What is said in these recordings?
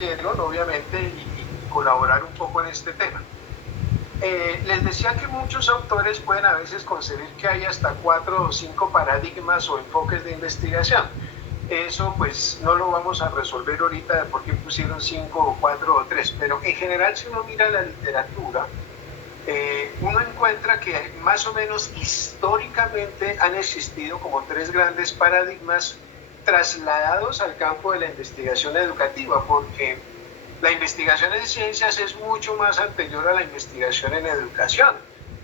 obviamente, y colaborar un poco en este tema. Les decía que muchos autores pueden a veces concebir que hay hasta 4 o 5 paradigmas o enfoques de investigación. Eso pues no lo vamos a resolver ahorita de por qué pusieron 5 o 4 o 3, pero en general si uno mira la literatura, uno encuentra que más o menos históricamente han existido como 3 grandes paradigmas trasladados al campo de la investigación educativa, porque la investigación en ciencias es mucho más anterior a la investigación en educación.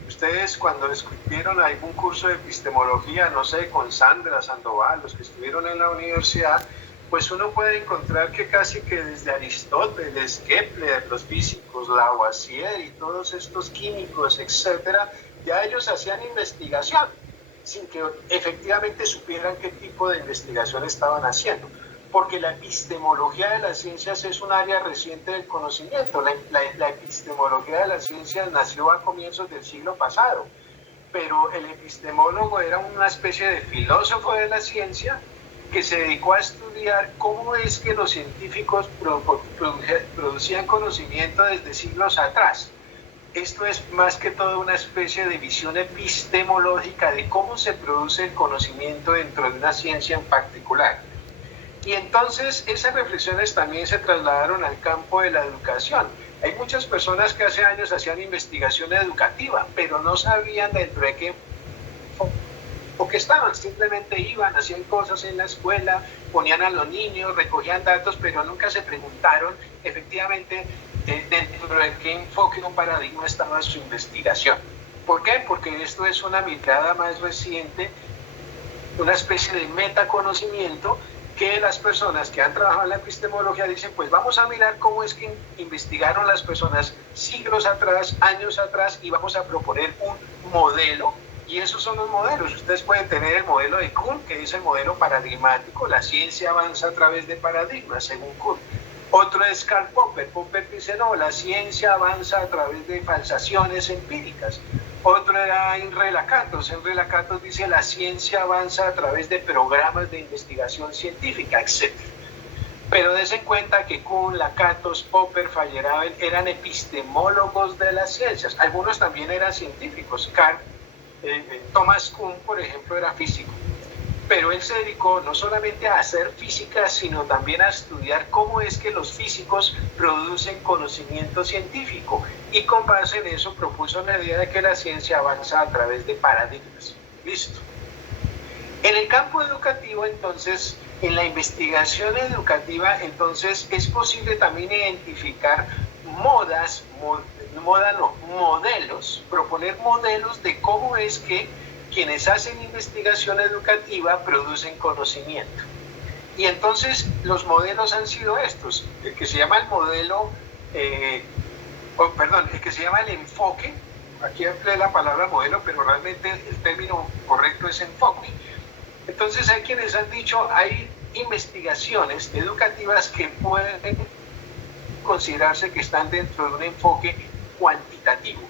Ustedes cuando escribieron algún curso de epistemología, no sé, con Sandra Sandoval, los que estuvieron en la universidad, pues uno puede encontrar que casi que desde Aristóteles, Kepler, los físicos, Lavoisier y todos estos químicos, etcétera, ya ellos hacían investigación sin que efectivamente supieran qué tipo de investigación estaban haciendo, porque la epistemología de las ciencias es un área reciente del conocimiento. La epistemología de las ciencias nació a comienzos del siglo pasado, pero el epistemólogo era una especie de filósofo de la ciencia que se dedicó a estudiar cómo es que los científicos producían conocimiento desde siglos atrás. Esto es más que todo una especie de visión epistemológica de cómo se produce el conocimiento dentro de una ciencia en particular. Y entonces esas reflexiones también se trasladaron al campo de la educación. Hay muchas personas que hace años hacían investigación educativa, pero no sabían dentro de qué enfoque estaban. Simplemente iban, hacían cosas en la escuela, ponían a los niños, recogían datos, pero nunca se preguntaron efectivamente dentro de qué enfoque o paradigma estaba su investigación. ¿Por qué? Porque esto es una mirada más reciente, una especie de metaconocimiento que las personas que han trabajado en la epistemología dicen, pues vamos a mirar cómo es que investigaron las personas siglos atrás, años atrás, y vamos a proponer un modelo, y esos son los modelos. Ustedes pueden tener el modelo de Kuhn, que es el modelo paradigmático, la ciencia avanza a través de paradigmas, según Kuhn. Otro es Karl Popper. Popper dice, no, la ciencia avanza a través de falsaciones empíricas. Otro era Imre Lakatos. Imre Lakatos dice, la ciencia avanza a través de programas de investigación científica, etc. Pero dense cuenta que Kuhn, Lakatos, Popper, Feyerabend eran epistemólogos de las ciencias. Algunos también eran científicos. Thomas Kuhn, por ejemplo, era físico. Pero él se dedicó no solamente a hacer física, sino también a estudiar cómo es que los físicos producen conocimiento científico. Y con base en eso propuso la idea de que la ciencia avanza a través de paradigmas. Listo. En el campo educativo, entonces, en la investigación educativa, entonces, es posible también identificar modelos, proponer modelos de cómo es que quienes hacen investigación educativa producen conocimiento. Y entonces los modelos han sido estos, el que se llama el modelo, el que se llama el enfoque. Aquí empleé la palabra modelo, pero realmente el término correcto es enfoque. Entonces hay quienes han dicho, hay investigaciones educativas que pueden considerarse que están dentro de un enfoque cuantitativo.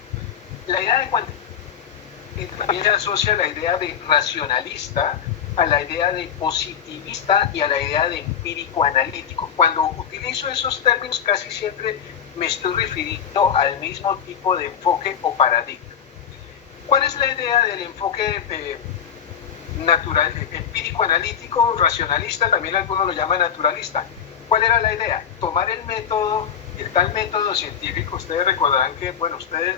La idea de cuantitativo también se asocia a la idea de racionalista, a la idea de positivista y a la idea de empírico analítico. Cuando utilizo esos términos casi siempre me estoy refiriendo al mismo tipo de enfoque o paradigma. ¿Cuál es la idea del enfoque empírico analítico, racionalista? También algunos lo llaman naturalista. ¿Cuál era la idea? Tomar el tal método científico. Ustedes recordarán que, bueno, ustedes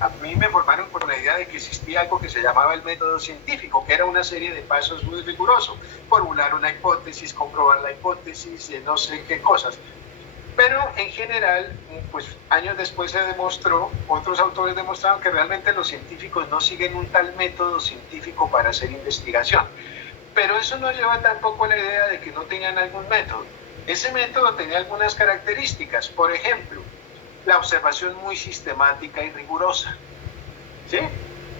a mí me formaron con la idea de que existía algo que se llamaba el método científico, que era una serie de pasos muy rigurosos. Formular una hipótesis, comprobar la hipótesis, no sé qué cosas. Pero en general, pues años después se demostró, otros autores demostraron que realmente los científicos no siguen un tal método científico para hacer investigación. Pero eso no lleva tampoco a la idea de que no tengan algún método. Ese método tenía algunas características. Por ejemplo, la observación muy sistemática y rigurosa. ¿Sí?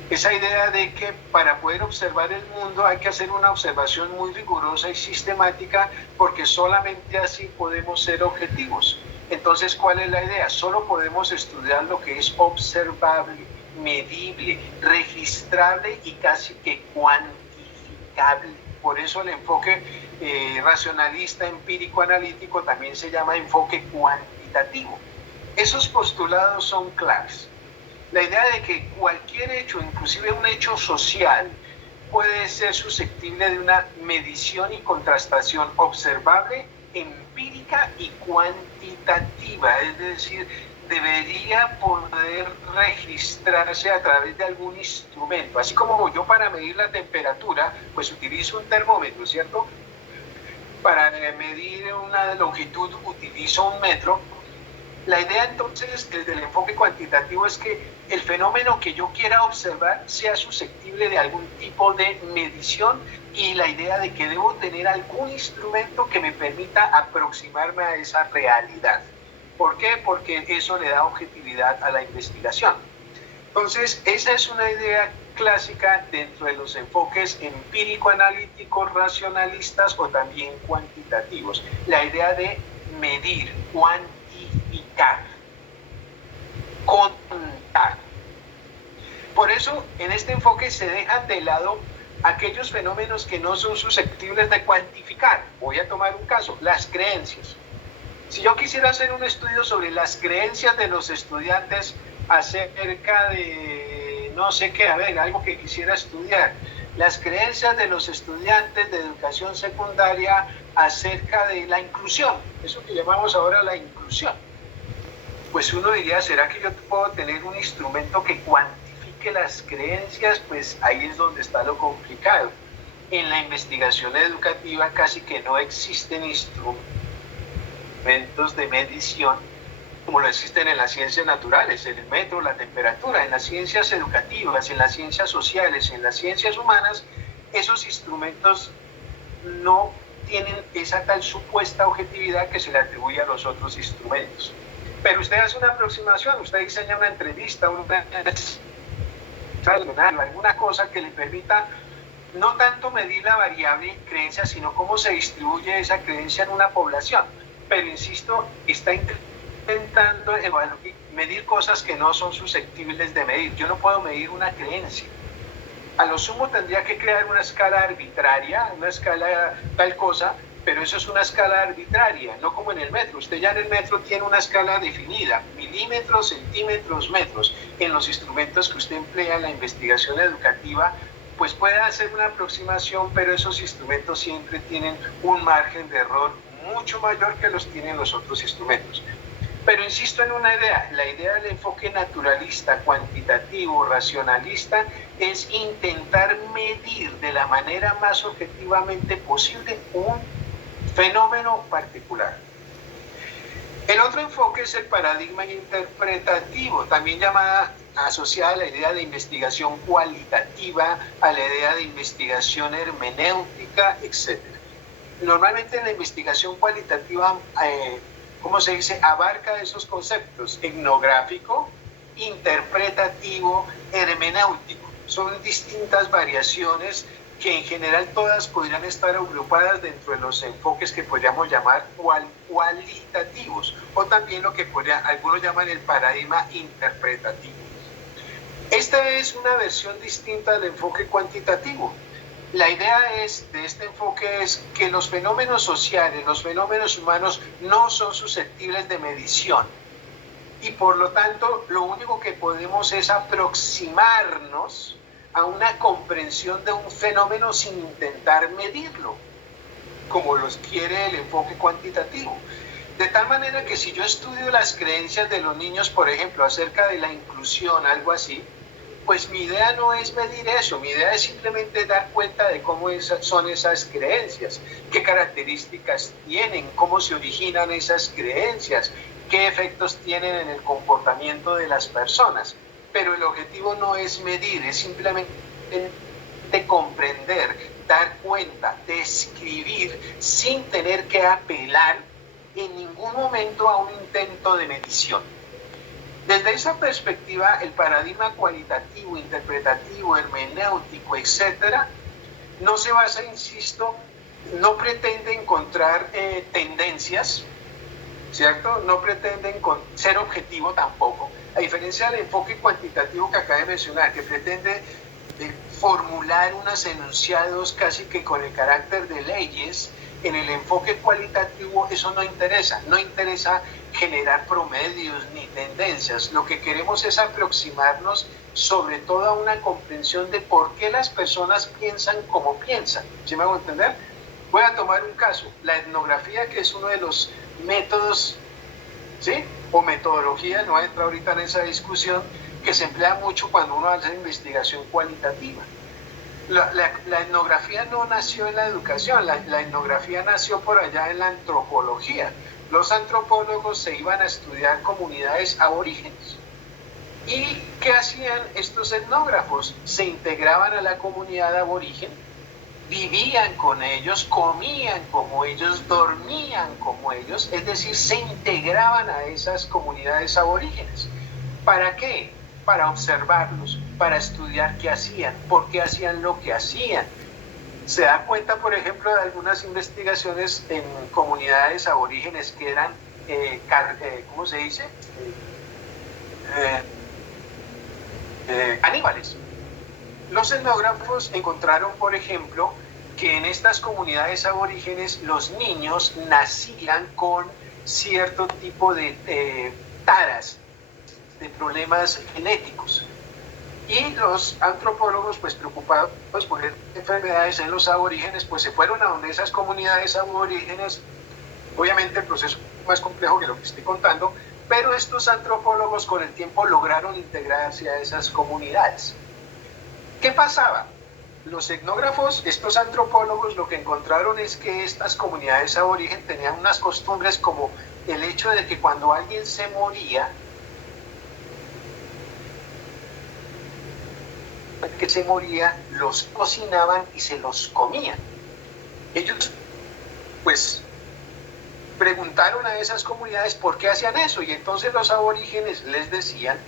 Esa idea de que para poder observar el mundo hay que hacer una observación muy rigurosa y sistemática, porque solamente así podemos ser objetivos. Entonces, ¿cuál es la idea? Solo podemos estudiar lo que es observable, medible, registrable y casi que cuantificable. por eso el enfoque racionalista, empírico, analítico también se llama enfoque cuantitativo. Esos postulados son claves. La idea de que cualquier hecho, inclusive un hecho social, puede ser susceptible de una medición y contrastación observable, empírica y cuantitativa, es decir, debería poder registrarse a través de algún instrumento. Así como yo para medir la temperatura, pues utilizo un termómetro, ¿cierto? Para medir una longitud utilizo un metro. La idea entonces desde el enfoque cuantitativo es que el fenómeno que yo quiera observar sea susceptible de algún tipo de medición, y la idea de que debo tener algún instrumento que me permita aproximarme a esa realidad. ¿Por qué? Porque eso le da objetividad a la investigación. Entonces, esa es una idea clásica dentro de los enfoques empírico-analíticos, racionalistas o también cuantitativos. La idea de medir, cuantificar, contar. Por eso, en este enfoque se dejan de lado aquellos fenómenos que no son susceptibles de cuantificar. Voy a tomar un caso, las creencias. Si yo quisiera hacer un estudio sobre las creencias de los estudiantes acerca de, no sé qué, a ver, algo que quisiera estudiar, las creencias de los estudiantes de educación secundaria acerca de la inclusión, eso que llamamos ahora la inclusión, pues uno diría, ¿será que yo puedo tener un instrumento que cuantifique las creencias? Pues ahí es donde está lo complicado. En la investigación educativa casi que no existen instrumentos de medición como lo existen en las ciencias naturales, el metro, la temperatura. En las ciencias educativas, en las ciencias sociales, en las ciencias humanas, esos instrumentos no tienen esa tal supuesta objetividad que se le atribuye a los otros instrumentos. Pero usted hace una aproximación, usted diseña una entrevista, alguna cosa que le permita no tanto medir la variable creencia, sino cómo se distribuye esa creencia en una población. Pero insisto, está intentando medir cosas que no son susceptibles de medir. Yo no puedo medir una creencia. A lo sumo tendría que crear una escala arbitraria, una escala tal cosa, pero eso es una escala arbitraria, no como en el metro. Usted ya en el metro tiene una escala definida, milímetros, centímetros, metros. En los instrumentos que usted emplea en la investigación educativa, pues puede hacer una aproximación, pero esos instrumentos siempre tienen un margen de error mucho mayor que los tienen los otros instrumentos. Pero insisto en una idea, la idea del enfoque naturalista, cuantitativo, racionalista, es intentar medir de la manera más objetivamente posible un fenómeno particular. El otro enfoque es el paradigma interpretativo, también asociada a la idea de investigación cualitativa, a la idea de investigación hermenéutica, etc. Normalmente en la investigación cualitativa, ¿cómo se dice?, abarca esos conceptos: etnográfico, interpretativo, hermenéutico. Son distintas variaciones que en general todas podrían estar agrupadas dentro de los enfoques que podríamos llamar cualitativos, o también lo que algunos llaman el paradigma interpretativo. Esta es una versión distinta del enfoque cuantitativo. La idea de este enfoque es que los fenómenos sociales, los fenómenos humanos no son susceptibles de medición, y por lo tanto lo único que podemos es aproximarnos a una comprensión de un fenómeno sin intentar medirlo, como los quiere el enfoque cuantitativo. De tal manera que si yo estudio las creencias de los niños, por ejemplo, acerca de la inclusión, algo así, pues mi idea no es medir eso, mi idea es simplemente dar cuenta de cómo son esas creencias, qué características tienen, cómo se originan esas creencias, qué efectos tienen en el comportamiento de las personas. Pero el objetivo no es medir, es simplemente comprender, dar cuenta, describir, sin tener que apelar en ningún momento a un intento de medición. Desde esa perspectiva, el paradigma cualitativo, interpretativo, hermenéutico, etc., no se basa, insisto, no pretende encontrar tendencias, ¿cierto? No pretende ser objetivo tampoco. A diferencia del enfoque cuantitativo que acabo de mencionar, que pretende formular unos enunciados casi que con el carácter de leyes. En el enfoque cualitativo eso no interesa, no interesa generar promedios ni tendencias. Lo que queremos es aproximarnos sobre todo a una comprensión de por qué las personas piensan como piensan. ¿Sí me hago entender? Voy a tomar un caso, la etnografía, que es uno de los métodos, ¿sí? O metodología, no voy a entrar ahorita en esa discusión, que se emplea mucho cuando uno hace investigación cualitativa. La etnografía no nació en la educación, la etnografía nació por allá en la antropología. Los antropólogos se iban a estudiar comunidades aborígenes. ¿Y qué hacían estos etnógrafos? Se integraban a la comunidad aborigen, vivían con ellos, comían como ellos, dormían como ellos, es decir, se integraban a esas comunidades aborígenes. ¿Para qué? Para observarlos, para estudiar qué hacían, por qué hacían lo que hacían. Se da cuenta, por ejemplo, de algunas investigaciones en comunidades aborígenes que eran, ¿cómo se dice? Caníbales. Los etnógrafos encontraron, por ejemplo, que en estas comunidades aborígenes los niños nacían con cierto tipo de taras, de problemas genéticos. Y los antropólogos, pues preocupados por enfermedades en los aborígenes, pues se fueron a donde esas comunidades aborígenes. Obviamente el proceso es más complejo que lo que estoy contando, pero estos antropólogos con el tiempo lograron integrarse a esas comunidades. ¿Qué pasaba? Los etnógrafos, estos antropólogos, lo que encontraron es que estas comunidades aborigen tenían unas costumbres como el hecho de que cuando alguien se moría, los cocinaban y se los comían. Ellos, pues, preguntaron a esas comunidades por qué hacían eso, y entonces los aborígenes les decían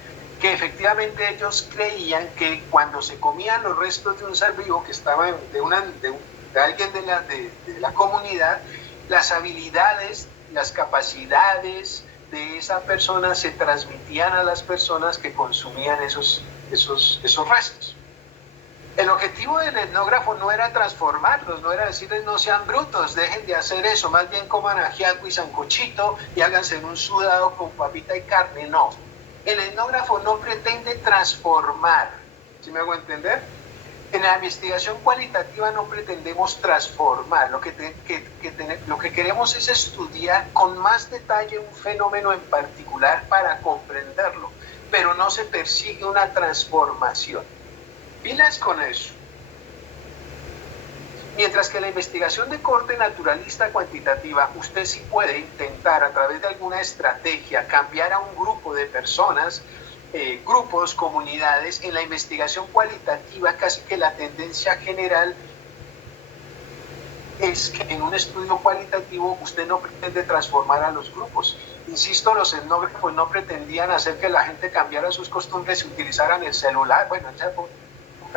que efectivamente ellos creían que cuando se comían los restos de un ser vivo que estaba de alguien de la comunidad, las habilidades, las capacidades de esa persona se transmitían a las personas que consumían esos restos. El objetivo del etnógrafo no era transformarlos, no era decirles no sean brutos, dejen de hacer eso, más bien coman ajiaco y sancochito y háganse un sudado con papita y carne, no. El etnógrafo no pretende transformar, ¿sí me hago entender? En la investigación cualitativa no pretendemos transformar, lo que queremos es estudiar con más detalle un fenómeno en particular para comprenderlo, pero no se persigue una transformación. Pilas con eso. Mientras que la investigación de corte naturalista cuantitativa, usted sí puede intentar a través de alguna estrategia cambiar a un grupo de personas, grupos, comunidades. En la investigación cualitativa casi que la tendencia general es que en un estudio cualitativo usted no pretende transformar a los grupos. Insisto, los etnógrafos no pretendían hacer que la gente cambiara sus costumbres y utilizaran el celular. Bueno, ya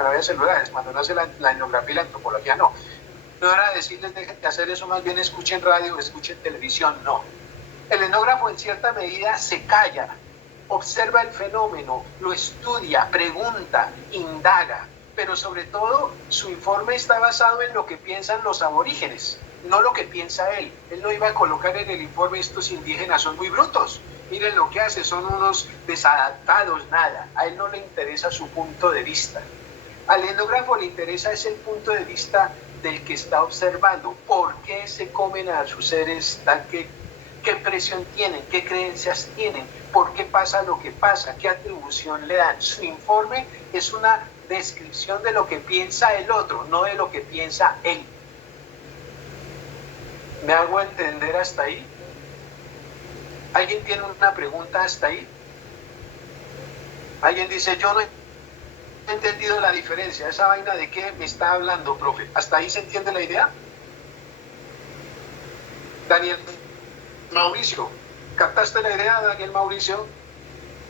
no había celulares, cuando nace la etnografía y la antropología, no. No era decirles dejen de hacer eso, más bien escuchen radio, escuchen televisión, no. El etnógrafo en cierta medida se calla, observa el fenómeno, lo estudia, pregunta, indaga, pero sobre todo su informe está basado en lo que piensan los aborígenes, no lo que piensa él. Él no iba a colocar en el informe estos indígenas son muy brutos, miren lo que hace, son unos desadaptados, nada. A él no le interesa su punto de vista. Al etnógrafo le interesa es el punto de vista del que está observando, por qué se comen a sus seres, qué presión tienen, qué creencias tienen, por qué pasa lo que pasa, qué atribución le dan. Su informe es una descripción de lo que piensa el otro, no de lo que piensa él. ¿Me hago entender hasta ahí? ¿Alguien tiene una pregunta hasta ahí? Alguien dice, yo no he entendido la diferencia, esa vaina de qué me está hablando, profe. ¿Hasta ahí se entiende la idea? Daniel Mauricio, ¿captaste la idea, Daniel Mauricio?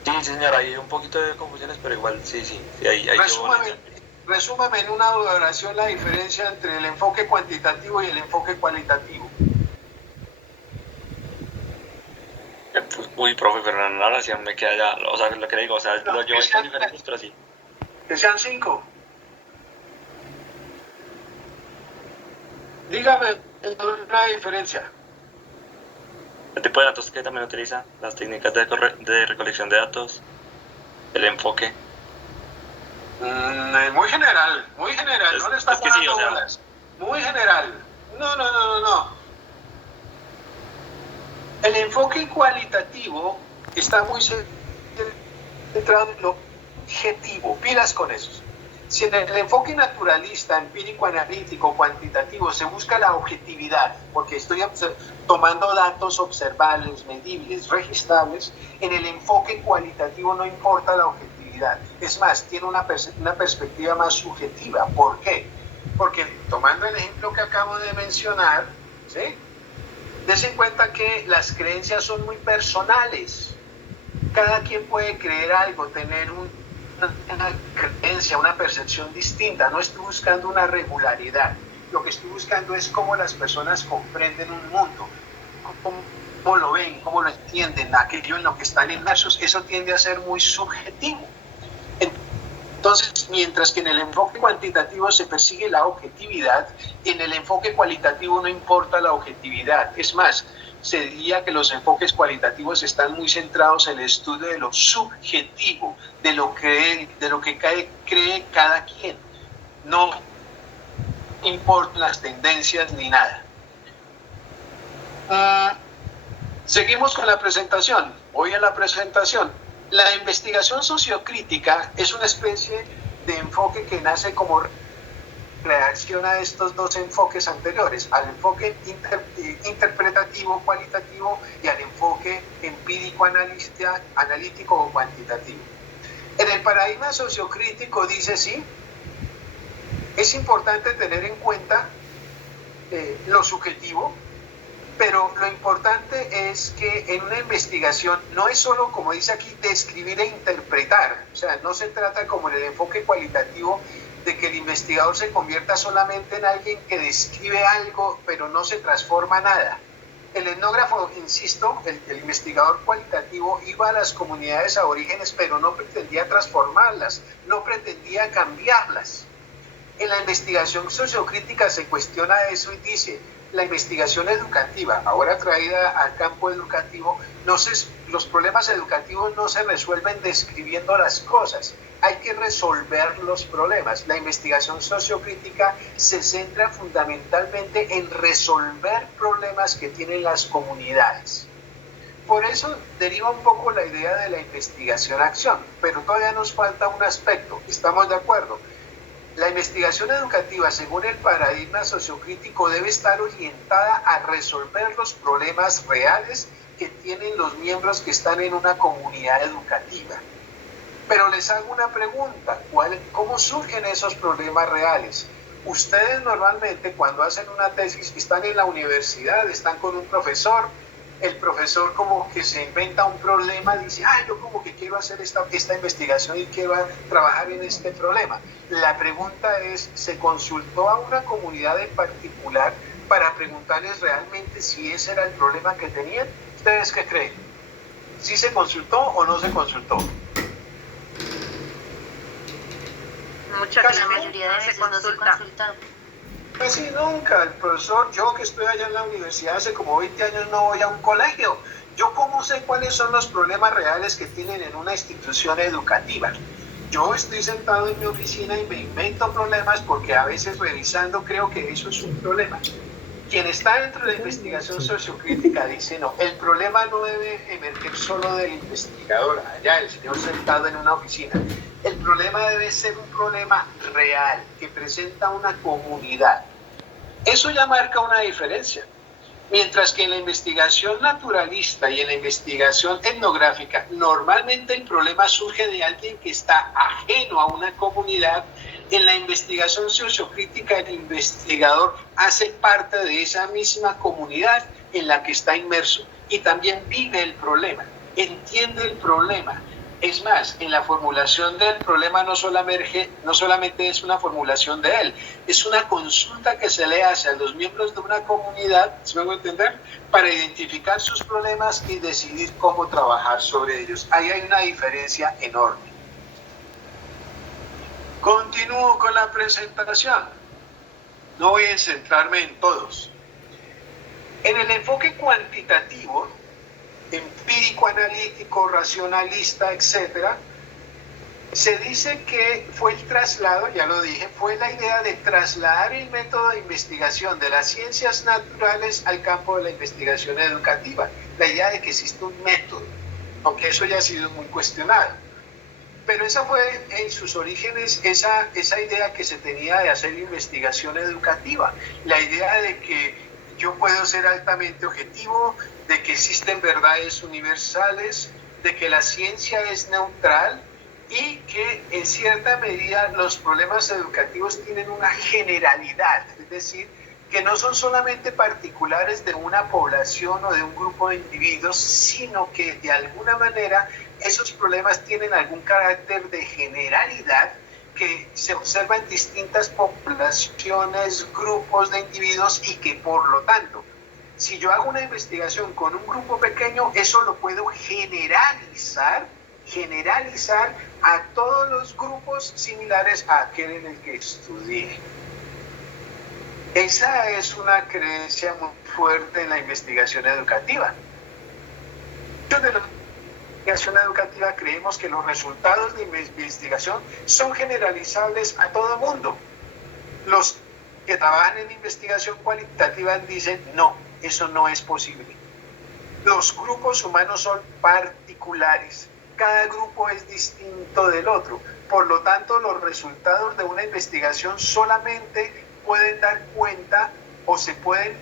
Sí, señora, hay un poquito de confusiones, pero igual, sí, ahí resúmame en una oración la diferencia entre el enfoque cuantitativo y el enfoque cualitativo. Uy, profe, pero en la oración me queda ya, o sea, lo que le digo, o sea, lo llevo en diferentes, pero sí. Que sean 5. Dígame una diferencia. El tipo de datos que también utiliza, las técnicas de recolección de datos, el enfoque. Muy general, no le está Es que sí, parando o sea, bolas. Muy general. No. El enfoque cualitativo está muy centrado en lo objetivo. Pilas con eso. Si en el enfoque naturalista, empírico, analítico, cuantitativo se busca la objetividad, porque estoy tomando datos observables, medibles, registrables, en el enfoque cualitativo no importa la objetividad. Es más, tiene una perspectiva más subjetiva. ¿Por qué? Porque tomando el ejemplo que acabo de mencionar, ¿sí? Des en cuenta que las creencias son muy personales. Cada quien puede creer algo, tener una creencia, una percepción distinta. No estoy buscando una regularidad. Lo que estoy buscando es cómo las personas comprenden un mundo, cómo lo ven, cómo lo entienden, aquello en lo que están inmersos. Eso tiende a ser muy subjetivo. Entonces, mientras que en el enfoque cuantitativo se persigue la objetividad, en el enfoque cualitativo no importa la objetividad. Es más, se diría que los enfoques cualitativos están muy centrados en el estudio de lo subjetivo, de lo que cree cada quien. No importan las tendencias ni nada. Seguimos con la presentación. Hoy en la presentación, la investigación sociocrítica es una especie de enfoque que nace como reacción a estos dos enfoques anteriores, al enfoque interpretativo, cualitativo y al enfoque empírico, analítico o cuantitativo. En el paradigma sociocrítico dice sí, es importante tener en cuenta lo subjetivo, pero lo importante es que en una investigación no es solo, como dice aquí, describir e interpretar. O sea, no se trata como en el enfoque cualitativo de que el investigador se convierta solamente en alguien que describe algo, pero no se transforma nada. El etnógrafo, insisto, el investigador cualitativo iba a las comunidades aborígenes, pero no pretendía transformarlas, no pretendía cambiarlas. En la investigación sociocrítica se cuestiona eso y dice, la investigación educativa, ahora traída al campo educativo, los problemas educativos no se resuelven describiendo las cosas, hay que resolver los problemas. La investigación sociocrítica se centra fundamentalmente en resolver problemas que tienen las comunidades. Por eso deriva un poco la idea de la investigación-acción, pero todavía nos falta un aspecto, ¿estamos de acuerdo? La investigación educativa, según el paradigma sociocrítico, debe estar orientada a resolver los problemas reales que tienen los miembros que están en una comunidad educativa. Pero les hago una pregunta, ¿cómo surgen esos problemas reales? Ustedes normalmente cuando hacen una tesis están en la universidad, están con un profesor, el profesor como que se inventa un problema, dice, yo como que quiero hacer esta investigación y quiero trabajar en este problema. La pregunta es, ¿se consultó a una comunidad en particular para preguntarles realmente si ese era el problema que tenían? ¿Ustedes qué creen? ¿Sí se consultó o no se consultó? La mayoría de veces no se consulta. Casi nunca. El profesor, yo que estoy allá en la universidad hace como 20 años no voy a un colegio. Yo cómo sé cuáles son los problemas reales que tienen en una institución educativa. Yo estoy sentado en mi oficina y me invento problemas porque a veces revisando creo que eso es un problema. Quien está dentro de la investigación sociocrítica dice no, el problema no debe emerger solo del investigador, allá el señor sentado en una oficina. El problema debe ser un problema real que presenta una comunidad. Eso ya marca una diferencia. Mientras que en la investigación naturalista y en la investigación etnográfica, normalmente el problema surge de alguien que está ajeno a una comunidad. En la investigación sociocrítica, el investigador hace parte de esa misma comunidad en la que está inmerso y también vive el problema, entiende el problema. Es más, en la formulación del problema no solamente es una formulación de él, es una consulta que se le hace a los miembros de una comunidad, ¿se me va a entender? Para identificar sus problemas y decidir cómo trabajar sobre ellos. Ahí hay una diferencia enorme. Continúo con la presentación. No voy a centrarme en todos. En el enfoque cuantitativo, empírico, analítico, racionalista, etcétera, se dice que fue el traslado, ya lo dije, fue la idea de trasladar el método de investigación de las ciencias naturales al campo de la investigación educativa. La idea de que existe un método, aunque eso ya ha sido muy cuestionado. Pero esa fue en sus orígenes esa idea que se tenía de hacer investigación educativa. La idea de que yo puedo ser altamente objetivo, de que existen verdades universales, de que la ciencia es neutral y que en cierta medida los problemas educativos tienen una generalidad, es decir, que no son solamente particulares de una población o de un grupo de individuos, sino que de alguna manera esos problemas tienen algún carácter de generalidad que se observa en distintas poblaciones, grupos de individuos y que por lo tanto, si yo hago una investigación con un grupo pequeño, eso lo puedo generalizar a todos los grupos similares a aquel en el que estudié. Esa es una creencia muy fuerte en la investigación educativa. De la investigación educativa creemos que los resultados de investigación son generalizables a todo el mundo. Los que trabajan en investigación cualitativa dicen, no, eso no es posible. Los grupos humanos son particulares. Cada grupo es distinto del otro. Por lo tanto, los resultados de una investigación solamente pueden dar cuenta o se pueden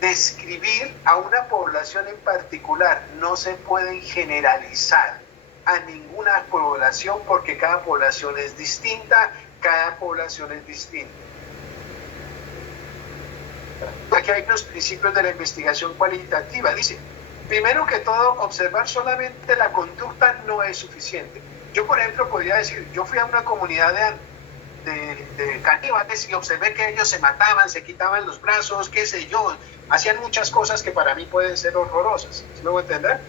describir a una población en particular. No se pueden generalizar a ninguna población porque cada población es distinta, Aquí hay unos principios de la investigación cualitativa. Dice, primero que todo, observar solamente la conducta no es suficiente. Yo, por ejemplo, podría decir, yo fui a una comunidad de caníbales y observé que ellos se mataban, se quitaban los brazos, qué sé yo, hacían muchas cosas que para mí pueden ser horrorosas, ¿sí me voy a entender?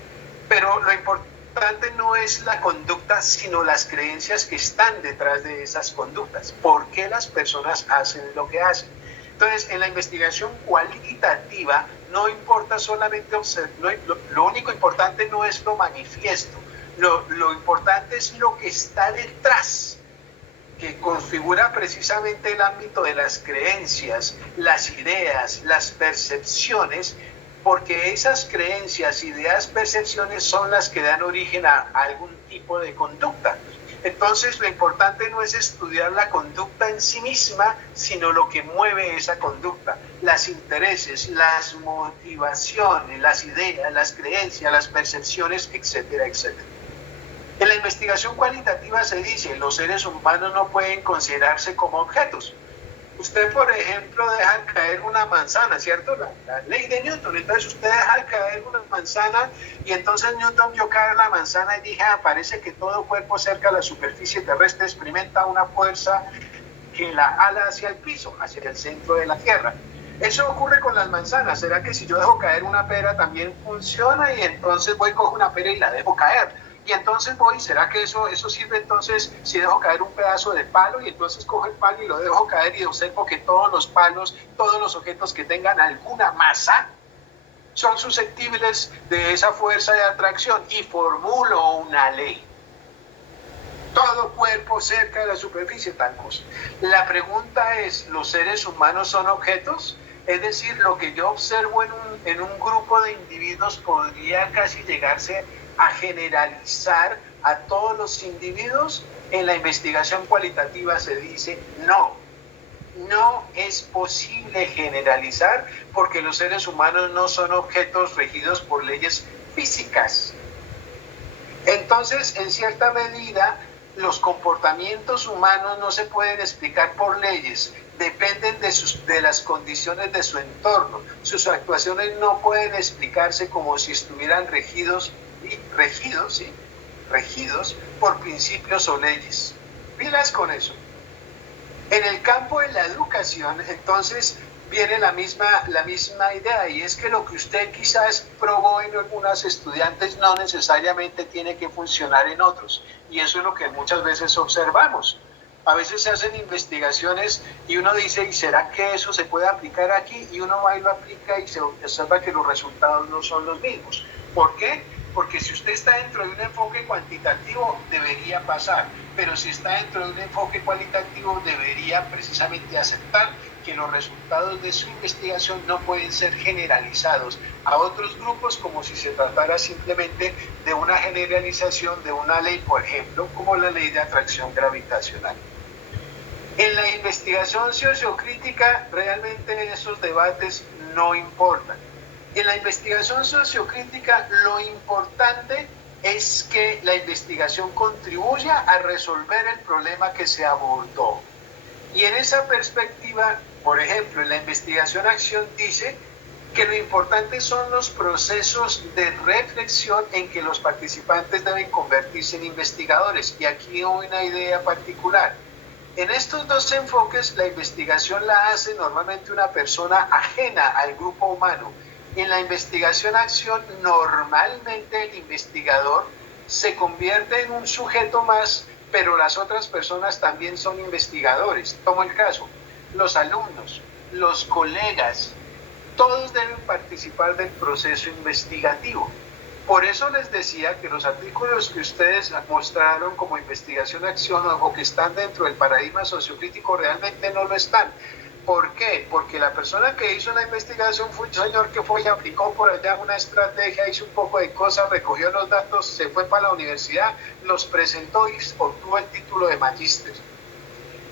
Pero lo importante no es la conducta, sino las creencias que están detrás de esas conductas. ¿Por qué las personas hacen lo que hacen? Entonces, en la investigación cualitativa no importa solamente observar, lo único importante no es lo manifiesto, lo importante es lo que está detrás, que configura precisamente el ámbito de las creencias, las ideas, las percepciones, porque esas creencias, ideas, percepciones son las que dan origen a algún tipo de conducta. Entonces, lo importante no es estudiar la conducta en sí misma, sino lo que mueve esa conducta, los intereses, las motivaciones, las ideas, las creencias, las percepciones, etcétera, etcétera. En la investigación cualitativa se dice, los seres humanos no pueden considerarse como objetos. Usted, por ejemplo, deja caer una manzana, ¿cierto? La ley de Newton. Entonces usted deja caer una manzana y entonces Newton vio caer la manzana y dije, parece que todo cuerpo cerca de la superficie terrestre experimenta una fuerza que la ala hacia el piso, hacia el centro de la Tierra. Eso ocurre con las manzanas. ¿Será que si yo dejo caer una pera también funciona y entonces voy, cojo una pera y la dejo caer? Y entonces ¿será que eso sirve entonces si dejo caer un pedazo de palo y entonces cojo el palo y lo dejo caer y observo que todos los palos, todos los objetos que tengan alguna masa son susceptibles de esa fuerza de atracción y formulo una ley? Todo cuerpo cerca de la superficie, tal cosa. La pregunta es, ¿los seres humanos son objetos? Es decir, lo que yo observo en un grupo de individuos podría casi llegarse a generalizar a todos los individuos. En la investigación cualitativa se dice no es posible generalizar porque los seres humanos no son objetos regidos por leyes físicas. Entonces, en cierta medida, los comportamientos humanos no se pueden explicar por leyes, dependen de las condiciones de su entorno. Sus actuaciones no pueden explicarse como si estuvieran regidos por principios o leyes. Pilas con eso. En el campo de la educación, entonces, viene la misma idea, y es que lo que usted quizás probó en algunos estudiantes no necesariamente tiene que funcionar en otros, y eso es lo que muchas veces observamos. A veces se hacen investigaciones y uno dice, ¿y será que eso se puede aplicar aquí? Y uno va y lo aplica y se observa que los resultados no son los mismos. ¿Por qué? Porque si usted está dentro de un enfoque cuantitativo, debería pasar. Pero si está dentro de un enfoque cualitativo, debería precisamente aceptar que los resultados de su investigación no pueden ser generalizados a otros grupos como si se tratara simplemente de una generalización de una ley, por ejemplo, como la ley de atracción gravitacional. En la investigación sociocrítica, realmente esos debates no importan. En la investigación sociocrítica, lo importante es que la investigación contribuya a resolver el problema que se abordó. Y en esa perspectiva, por ejemplo, en la investigación-acción dice que lo importante son los procesos de reflexión en que los participantes deben convertirse en investigadores. Y aquí hay una idea particular. En estos dos enfoques, la investigación la hace normalmente una persona ajena al grupo humano. En la investigación-acción, normalmente el investigador se convierte en un sujeto más, pero las otras personas también son investigadores. Tomo el caso, los alumnos, los colegas, todos deben participar del proceso investigativo. Por eso les decía que los artículos que ustedes mostraron como investigación-acción o que están dentro del paradigma sociocrítico realmente no lo están. ¿Por qué? Porque la persona que hizo la investigación fue un señor que fue y aplicó por allá una estrategia, hizo un poco de cosas, recogió los datos, se fue para la universidad, los presentó y obtuvo el título de magíster.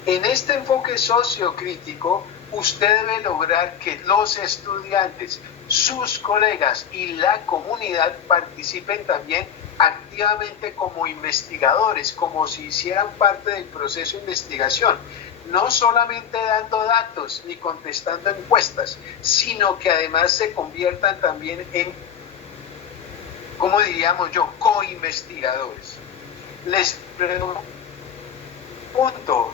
En este enfoque sociocrítico, usted debe lograr que los estudiantes, sus colegas y la comunidad participen también activamente como investigadores, como si hicieran parte del proceso de investigación. No solamente dando datos ni contestando encuestas, sino que además se conviertan también en, ¿cómo diríamos yo?, co-investigadores. Les pregunto,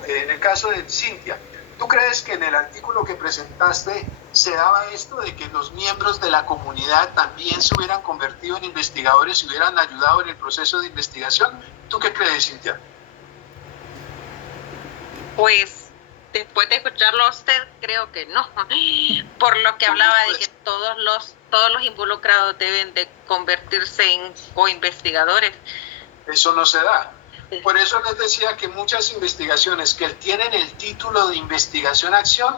en el caso de Cintia, ¿tú crees que en el artículo que presentaste se daba esto de que los miembros de la comunidad también se hubieran convertido en investigadores y hubieran ayudado en el proceso de investigación? ¿Tú qué crees, Cintia? Pues después de escucharlo a usted, creo que no. Por lo que hablaba de que todos los involucrados deben de convertirse en co-investigadores. Eso no se da. Por eso les decía que muchas investigaciones que tienen el título de investigación-acción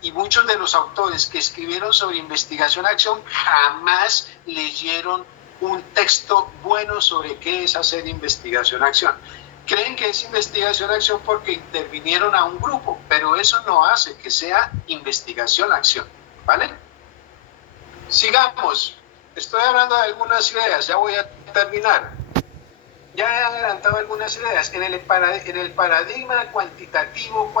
y muchos de los autores que escribieron sobre investigación-acción jamás leyeron un texto bueno sobre qué es hacer investigación-acción. Creen que es investigación-acción porque intervinieron a un grupo, pero eso no hace que sea investigación-acción, ¿vale? Sigamos. Estoy hablando de algunas ideas, ya voy a terminar. Ya he adelantado algunas ideas. En el paradigma cuantitativo,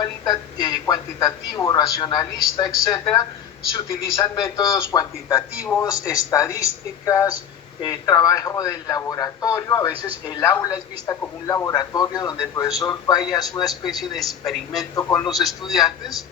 cuantitativo, racionalista, etcétera, se utilizan métodos cuantitativos, estadísticas, trabajo del laboratorio. A veces el aula es vista como un laboratorio donde el profesor vaya a hacer una especie de experimento con los estudiantes.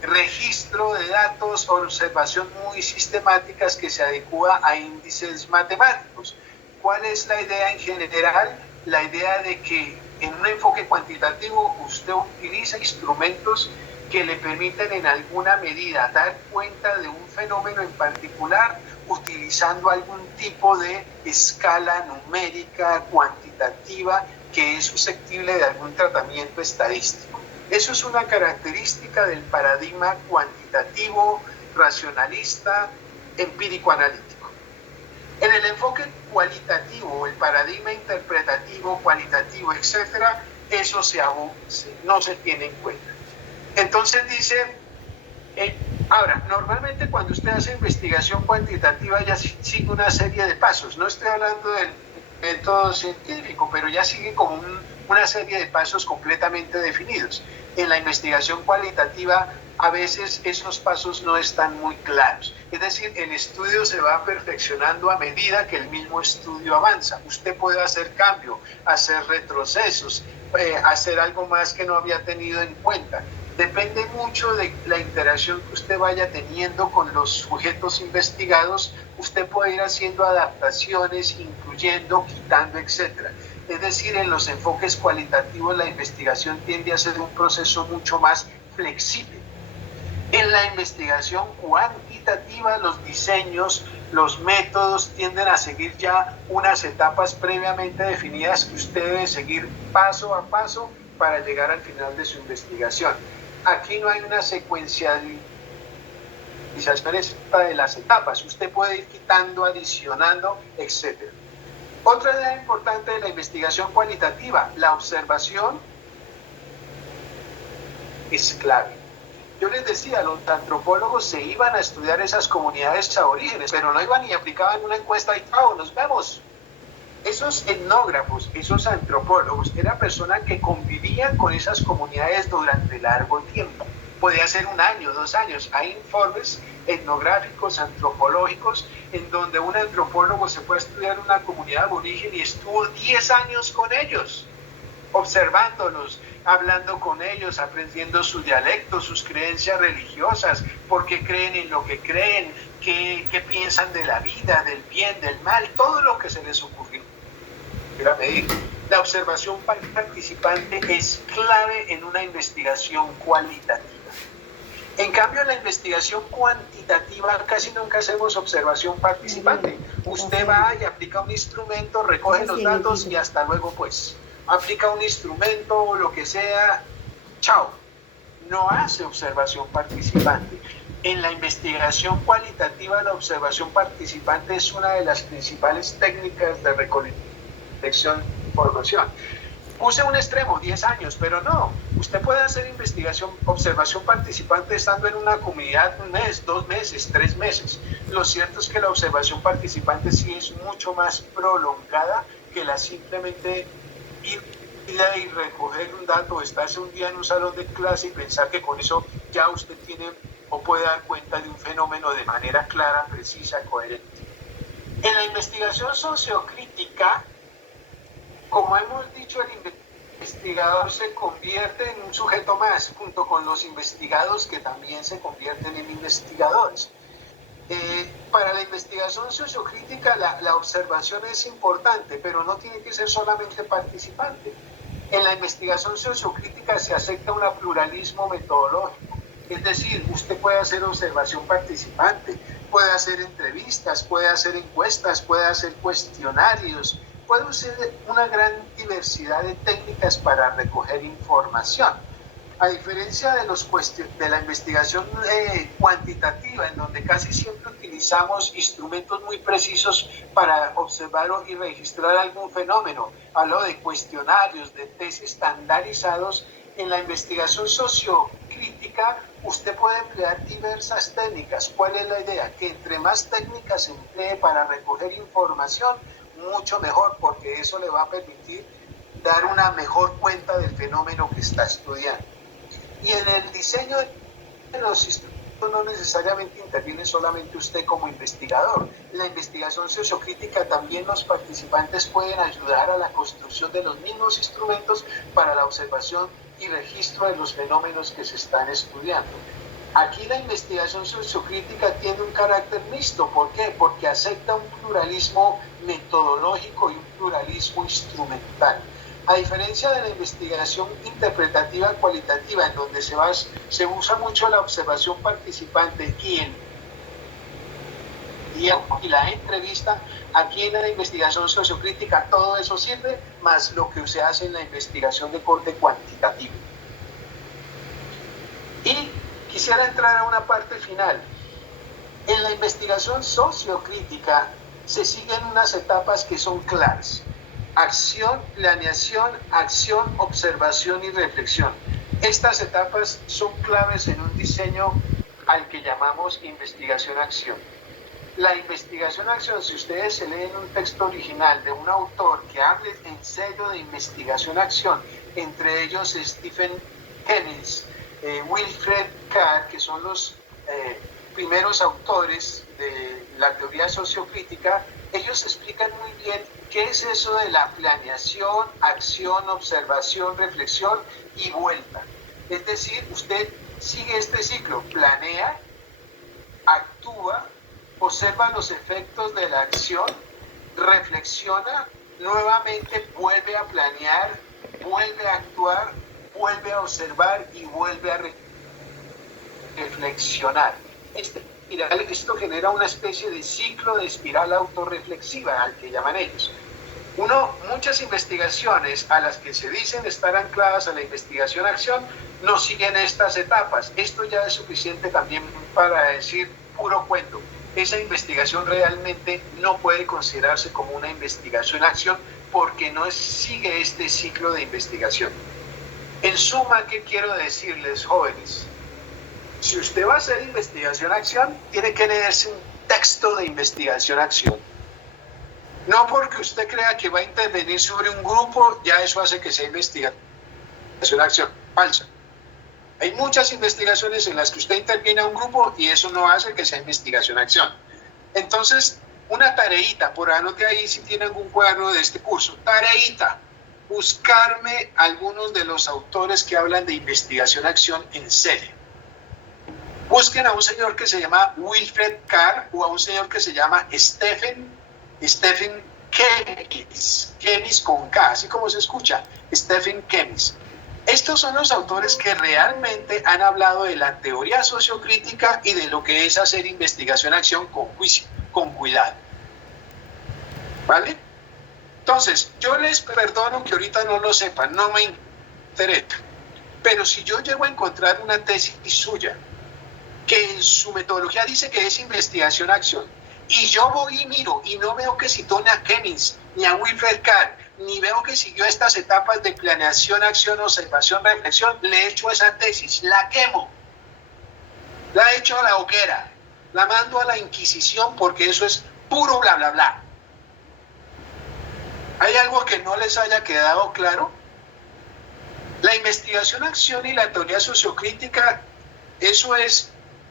Registro de datos, observación muy sistemáticas que se adecua a índices matemáticos. ¿Cuál es la idea en general? La idea de que en un enfoque cuantitativo usted utiliza instrumentos que le permiten en alguna medida dar cuenta de un fenómeno en particular utilizando algún tipo de escala numérica, cuantitativa, que es susceptible de algún tratamiento estadístico. Eso es una característica del paradigma cuantitativo, racionalista, empírico-analítico. En el enfoque cualitativo, el paradigma interpretativo, cualitativo, etcétera, eso no se tiene en cuenta. Entonces dice, ahora, normalmente cuando usted hace investigación cuantitativa ya sigue una serie de pasos. No estoy hablando del método científico, pero ya sigue como una serie de pasos completamente definidos. En la investigación cualitativa, a veces esos pasos no están muy claros. Es decir, el estudio se va perfeccionando a medida que el mismo estudio avanza. Usted puede hacer cambio, hacer retrocesos, hacer algo más que no había tenido en cuenta. Depende mucho de la interacción que usted vaya teniendo con los sujetos investigados. Usted puede ir haciendo adaptaciones, incluyendo, quitando, etc. Es decir, en los enfoques cualitativos la investigación tiende a ser un proceso mucho más flexible. En la investigación cuantitativa los diseños, los métodos tienden a seguir ya unas etapas previamente definidas que usted debe seguir paso a paso para llegar al final de su investigación. Aquí no hay una secuencialización de las etapas, usted puede ir quitando, adicionando, etc. Otra idea importante de la investigación cualitativa, la observación es clave. Yo les decía, los antropólogos se iban a estudiar esas comunidades aborígenes, pero no iban y aplicaban una encuesta y ¡chao, nos vemos! Esos etnógrafos, esos antropólogos, eran personas que convivían con esas comunidades durante largo tiempo. Podía ser 1 año, 2 años. Hay informes etnográficos, antropológicos, en donde un antropólogo se fue a estudiar una comunidad aborigen y estuvo 10 años con ellos, observándolos, hablando con ellos, aprendiendo su dialecto, sus creencias religiosas, por qué creen en lo que creen, qué piensan de la vida, del bien, del mal, todo lo que se les ocurrió. La observación participante es clave en una investigación cualitativa. En cambio, en la investigación cuantitativa casi nunca hacemos observación participante. Usted va y aplica un instrumento, recoge los datos y hasta luego pues. Aplica un instrumento o lo que sea, chao. No hace observación participante. En la investigación cualitativa, la observación participante es una de las principales técnicas de recolección de información. Puse un extremo, 10 años, pero no. Usted puede hacer observación participante estando en una comunidad 1 mes, 2 meses, 3 meses. Lo cierto es que la observación participante sí es mucho más prolongada que la simplemente ir y recoger un dato, estarse un día en un salón de clase y pensar que con eso ya usted tiene o puede dar cuenta de un fenómeno de manera clara, precisa, coherente. En la investigación sociocrítica, como hemos dicho, el investigador se convierte en un sujeto más, junto con los investigados que también se convierten en investigadores. Para la investigación sociocrítica la observación es importante, pero no tiene que ser solamente participante. En la investigación sociocrítica se acepta un pluralismo metodológico, es decir, usted puede hacer observación participante, puede hacer entrevistas, puede hacer encuestas, puede hacer cuestionarios, puede usar una gran diversidad de técnicas para recoger información. A diferencia de la investigación cuantitativa, en donde casi siempre utilizamos instrumentos muy precisos para observar y registrar algún fenómeno, hablo de cuestionarios, de test estandarizados, en la investigación sociocrítica usted puede emplear diversas técnicas. ¿Cuál es la idea? Que entre más técnicas se emplee para recoger información, mucho mejor, porque eso le va a permitir dar una mejor cuenta del fenómeno que está estudiando. Y en el diseño de los instrumentos no necesariamente interviene solamente usted como investigador. En la investigación sociocrítica también los participantes pueden ayudar a la construcción de los mismos instrumentos para la observación y registro de los fenómenos que se están estudiando. Aquí la investigación sociocrítica tiene un carácter mixto. ¿Por qué? Porque acepta un pluralismo metodológico y un pluralismo instrumental. A diferencia de la investigación interpretativa cualitativa, en donde se usa mucho la observación participante y la entrevista, aquí en la investigación sociocrítica todo eso sirve, más lo que se hace en la investigación de corte cuantitativo. Y quisiera entrar a una parte final. En la investigación sociocrítica se siguen unas etapas que son claras: acción, planeación, acción, observación y reflexión. Estas etapas son claves en un diseño al que llamamos investigación-acción. La investigación-acción, si ustedes se leen un texto original de un autor que hable en serio de investigación-acción, entre ellos Stephen Kenneth, Wilfred Carr, que son los primeros autores de la teoría sociocrítica, ellos explican muy bien qué es eso de la planeación, acción, observación, reflexión y vuelta. Es decir, usted sigue este ciclo: planea, actúa, observa los efectos de la acción, reflexiona nuevamente vuelve a planear, vuelve a actuar, vuelve a observar y vuelve a reflexionar. Esto genera una especie de ciclo de espiral autorreflexiva, al que llaman ellos. Muchas investigaciones a las que se dicen estar ancladas a la investigación-acción no siguen estas etapas. Esto ya es suficiente también para decir puro cuento. Esa investigación realmente no puede considerarse como una investigación-acción porque no sigue este ciclo de investigación. En suma, ¿qué quiero decirles, jóvenes? Si usted va a hacer investigación-acción, tiene que leerse un texto de investigación-acción. No porque usted crea que va a intervenir sobre un grupo, ya eso hace que sea investigación-acción. Falsa. Hay muchas investigaciones en las que usted interviene a un grupo y eso no hace que sea investigación-acción. Entonces, una tareita, por anote ahí si tiene algún cuadro de este curso, tareita, buscarme algunos de los autores que hablan de investigación-acción en serie. Busquen a un señor que se llama Wilfred Carr o a un señor que se llama Stephen Kemmis con K, así como se escucha, Stephen Kemmis. Estos son los autores que realmente han hablado de la teoría sociocrítica y de lo que es hacer investigación-acción con juicio, con cuidado. ¿Vale? Entonces, yo les perdono que ahorita no lo sepan, no me interesa. Pero si yo llego a encontrar una tesis suya que en su metodología dice que es investigación-acción, y yo voy y miro y no veo que citó ni a Kemmis, ni a Wilfred Carr, ni veo que siguió estas etapas de planeación, acción, observación, reflexión, le echo esa tesis, la quemo, la echo a la hoguera, la mando a la Inquisición porque eso es puro bla, bla, bla. ¿Hay algo que no les haya quedado claro? La investigación, acción y la teoría sociocrítica, eso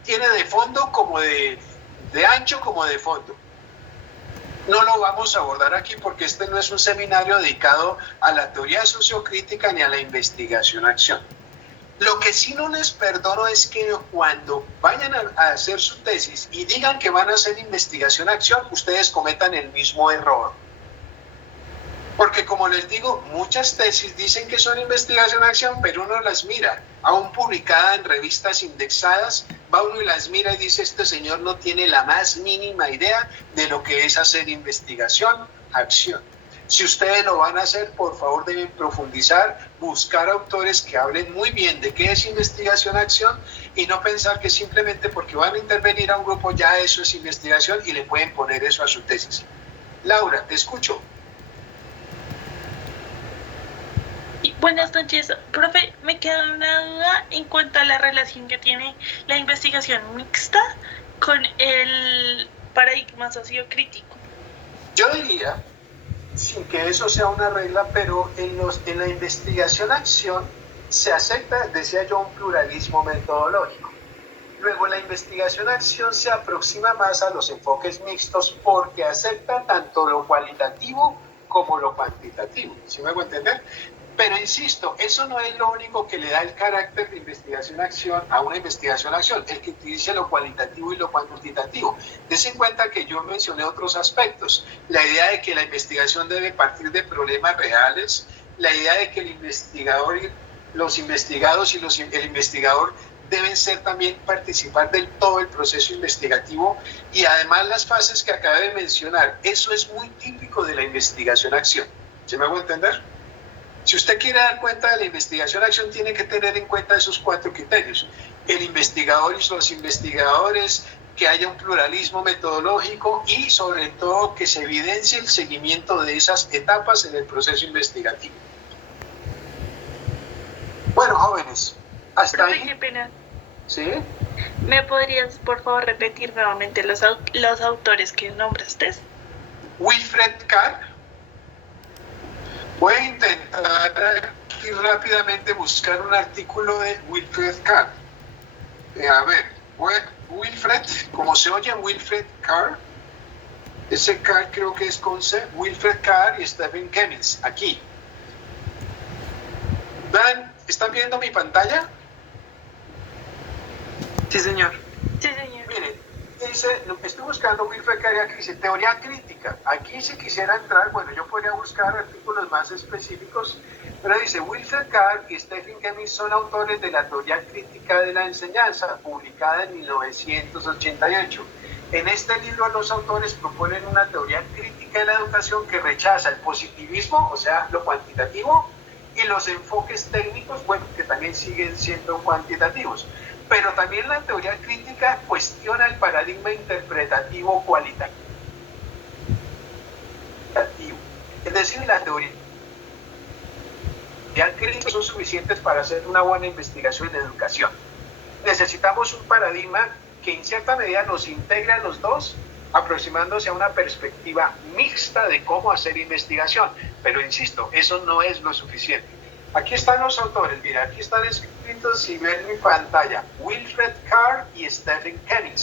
tiene de fondo como de ancho como de fondo. No lo vamos a abordar aquí porque este no es un seminario dedicado a la teoría sociocrítica ni a la investigación-acción. Lo que sí no les perdono es que cuando vayan a hacer su tesis y digan que van a hacer investigación-acción, ustedes cometan el mismo error. Porque como les digo, muchas tesis dicen que son investigación-acción, pero uno las mira, aún publicada en revistas indexadas, va uno y las mira y dice, este señor no tiene la más mínima idea de lo que es hacer investigación-acción. Si ustedes lo van a hacer, por favor deben profundizar, buscar autores que hablen muy bien de qué es investigación-acción y no pensar que simplemente porque van a intervenir a un grupo ya eso es investigación y le pueden poner eso a su tesis. Laura, te escucho. Buenas noches, profe. Me queda una duda en cuanto a la relación que tiene la investigación mixta con el paradigma sociocrítico. Yo diría, sin que eso sea una regla, pero en la investigación-acción se acepta, decía yo, un pluralismo metodológico. Luego la investigación-acción se aproxima más a los enfoques mixtos porque acepta tanto lo cualitativo como lo cuantitativo. ¿Sí me hago entender? Pero insisto, eso no es lo único que le da el carácter de investigación-acción a una investigación-acción, el que utilice lo cualitativo y lo cuantitativo. Des en cuenta que yo mencioné otros aspectos, la idea de que la investigación debe partir de problemas reales, la idea de que el investigador, los investigados y el investigador deben ser también participar del todo el proceso investigativo y además las fases que acabé de mencionar. Eso es muy típico de la investigación-acción. ¿Sí me hago entender? Si usted quiere dar cuenta de la investigación-acción, tiene que tener en cuenta esos 4 criterios. El investigador y los investigadores, que haya un pluralismo metodológico y sobre todo que se evidencie el seguimiento de esas etapas en el proceso investigativo. Bueno, jóvenes, hasta Profe, ahí. qué pena. ¿Sí? ¿Me podrías, por favor, repetir nuevamente los autores que nombraste? Wilfred Carr. Voy a intentar aquí rápidamente buscar un artículo de Wilfred Carr. A ver, Wilfred, como se oye Wilfred Carr, ese Carr creo que es con C, Wilfred Carr y Stephen Kemmis, aquí. ¿Están viendo mi pantalla? Sí, señor. Sí, señor. Miren, dice, lo que estoy buscando, Wilfred Carr, aquí dice teoría crítica. Aquí si quisiera entrar, bueno, yo podría buscar artículos más específicos, pero dice, Wilfred Carr y Stephen Kemming son autores de la teoría crítica de la enseñanza, publicada en 1988. En este libro los autores proponen una teoría crítica de la educación que rechaza el positivismo, o sea, lo cuantitativo, y los enfoques técnicos, bueno, que también siguen siendo cuantitativos. Pero también la teoría crítica cuestiona el paradigma interpretativo cualitativo. Es decir, la teoría crítica son suficientes para hacer una buena investigación en educación. Necesitamos un paradigma que en cierta medida nos integra a los dos, aproximándose a una perspectiva mixta de cómo hacer investigación. Pero insisto, eso no es lo suficiente. Aquí están los autores, mira, aquí están escritos, si ven mi pantalla, Wilfred Carr y Stephen Kemming.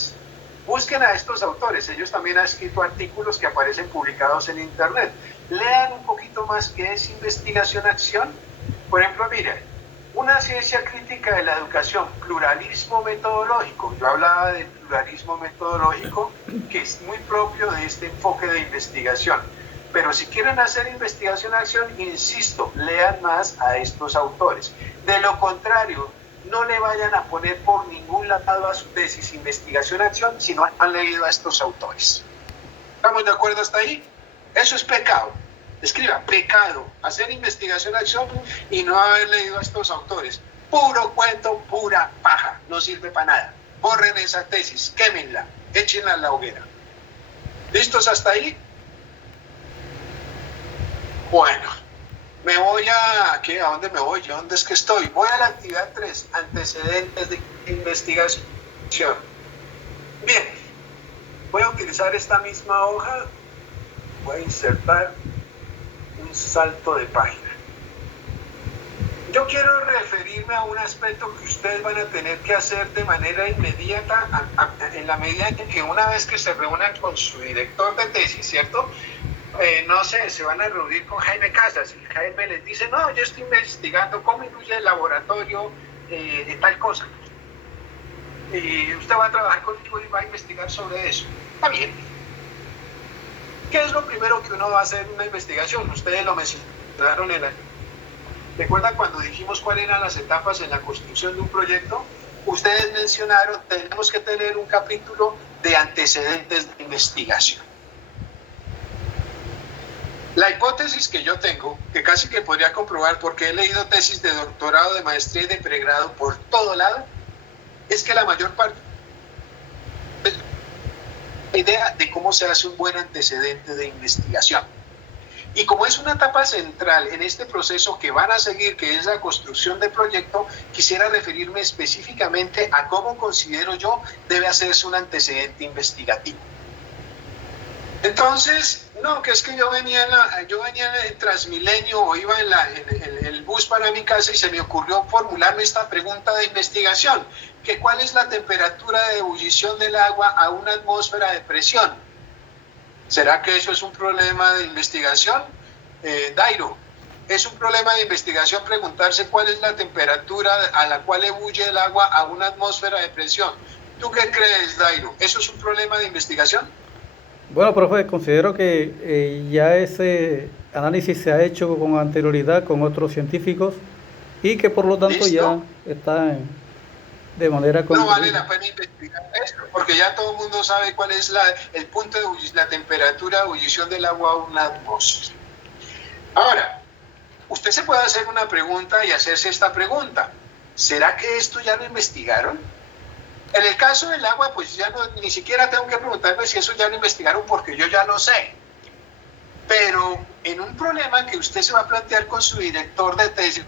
Busquen a estos autores, ellos también han escrito artículos que aparecen publicados en internet. Lean un poquito más qué es investigación-acción. Por ejemplo, miren, una ciencia crítica de la educación, pluralismo metodológico. Yo hablaba del pluralismo metodológico, que es muy propio de este enfoque de investigación. Pero si quieren hacer investigación-acción, insisto, lean más a estos autores. De lo contrario, no le vayan a poner por ningún lado a su tesis investigación-acción si no han leído a estos autores. ¿Estamos de acuerdo hasta ahí? Eso es pecado. Escriba, pecado, hacer investigación-acción y no haber leído a estos autores. Puro cuento, pura paja, no sirve para nada. Borren esa tesis, quémenla, échenla a la hoguera. ¿Listos hasta ahí? Bueno, me voy ¿a dónde me voy? ¿Dónde es que estoy? Voy a la actividad 3, antecedentes de investigación. Bien, voy a utilizar esta misma hoja, voy a insertar un salto de página. Yo quiero referirme a un aspecto que ustedes van a tener que hacer de manera inmediata, en la medida en que una vez que se reúnan con su director de tesis, ¿cierto? No sé, se van a reunir con Jaime Casas y Jaime les dice, no, yo estoy investigando cómo influye el laboratorio de tal cosa. Y usted va a trabajar conmigo y va a investigar sobre eso. Está bien. ¿Qué es lo primero que uno va a hacer en una investigación? Ustedes lo mencionaron ¿Recuerdan cuando dijimos cuáles eran las etapas en la construcción de un proyecto? Ustedes mencionaron, tenemos que tener un capítulo de antecedentes de investigación. La hipótesis que yo tengo, que casi que podría comprobar porque he leído tesis de doctorado, de maestría y de pregrado por todo lado, es que la mayor parte de la idea de cómo se hace un buen antecedente de investigación. Y como es una etapa central en este proceso que van a seguir, que es la construcción del proyecto, quisiera referirme específicamente a cómo considero yo debe hacerse un antecedente investigativo. Entonces, no, que es que yo venía en Transmilenio o iba en el bus para mi casa y se me ocurrió formularme esta pregunta de investigación, que cuál es la temperatura de ebullición del agua a una atmósfera de presión. ¿Será que eso es un problema de investigación? Dairo, ¿es un problema de investigación preguntarse cuál es la temperatura a la cual ebulle el agua a una atmósfera de presión? ¿Tú qué crees, Dairo? ¿Eso es un problema de investigación? Bueno, profe, considero que ya ese análisis se ha hecho con anterioridad con otros científicos y que por lo tanto ¿listo? Ya está de manera concluida. No vale la pena investigar esto, porque ya todo el mundo sabe cuál es el punto de la temperatura de ebullición del agua a una atmósfera. Ahora, usted se puede hacer una pregunta y hacerse esta pregunta. ¿Será que esto ya lo investigaron? En el caso del agua, pues ya ni siquiera tengo que preguntarme si eso ya lo investigaron porque yo ya lo sé. Pero en un problema que usted se va a plantear con su director de tesis,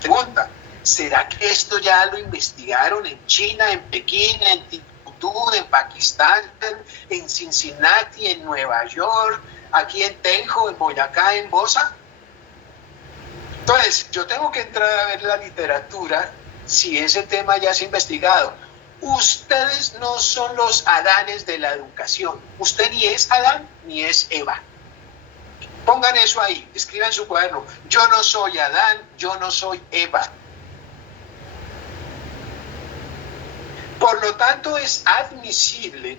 pregunta, ¿será que esto ya lo investigaron en China, en Pekín, en Timbuktu, en Pakistán, en Cincinnati, en Nueva York, aquí en Tenjo, en Boyacá, en Bosa? Entonces, yo tengo que entrar a ver la literatura si ese tema ya se ha investigado. Ustedes no son los Adanes de la educación. Usted ni es Adán ni es Eva. Pongan eso ahí, escriban en su cuaderno. Yo no soy Adán, yo no soy Eva. Por lo tanto, es admisible,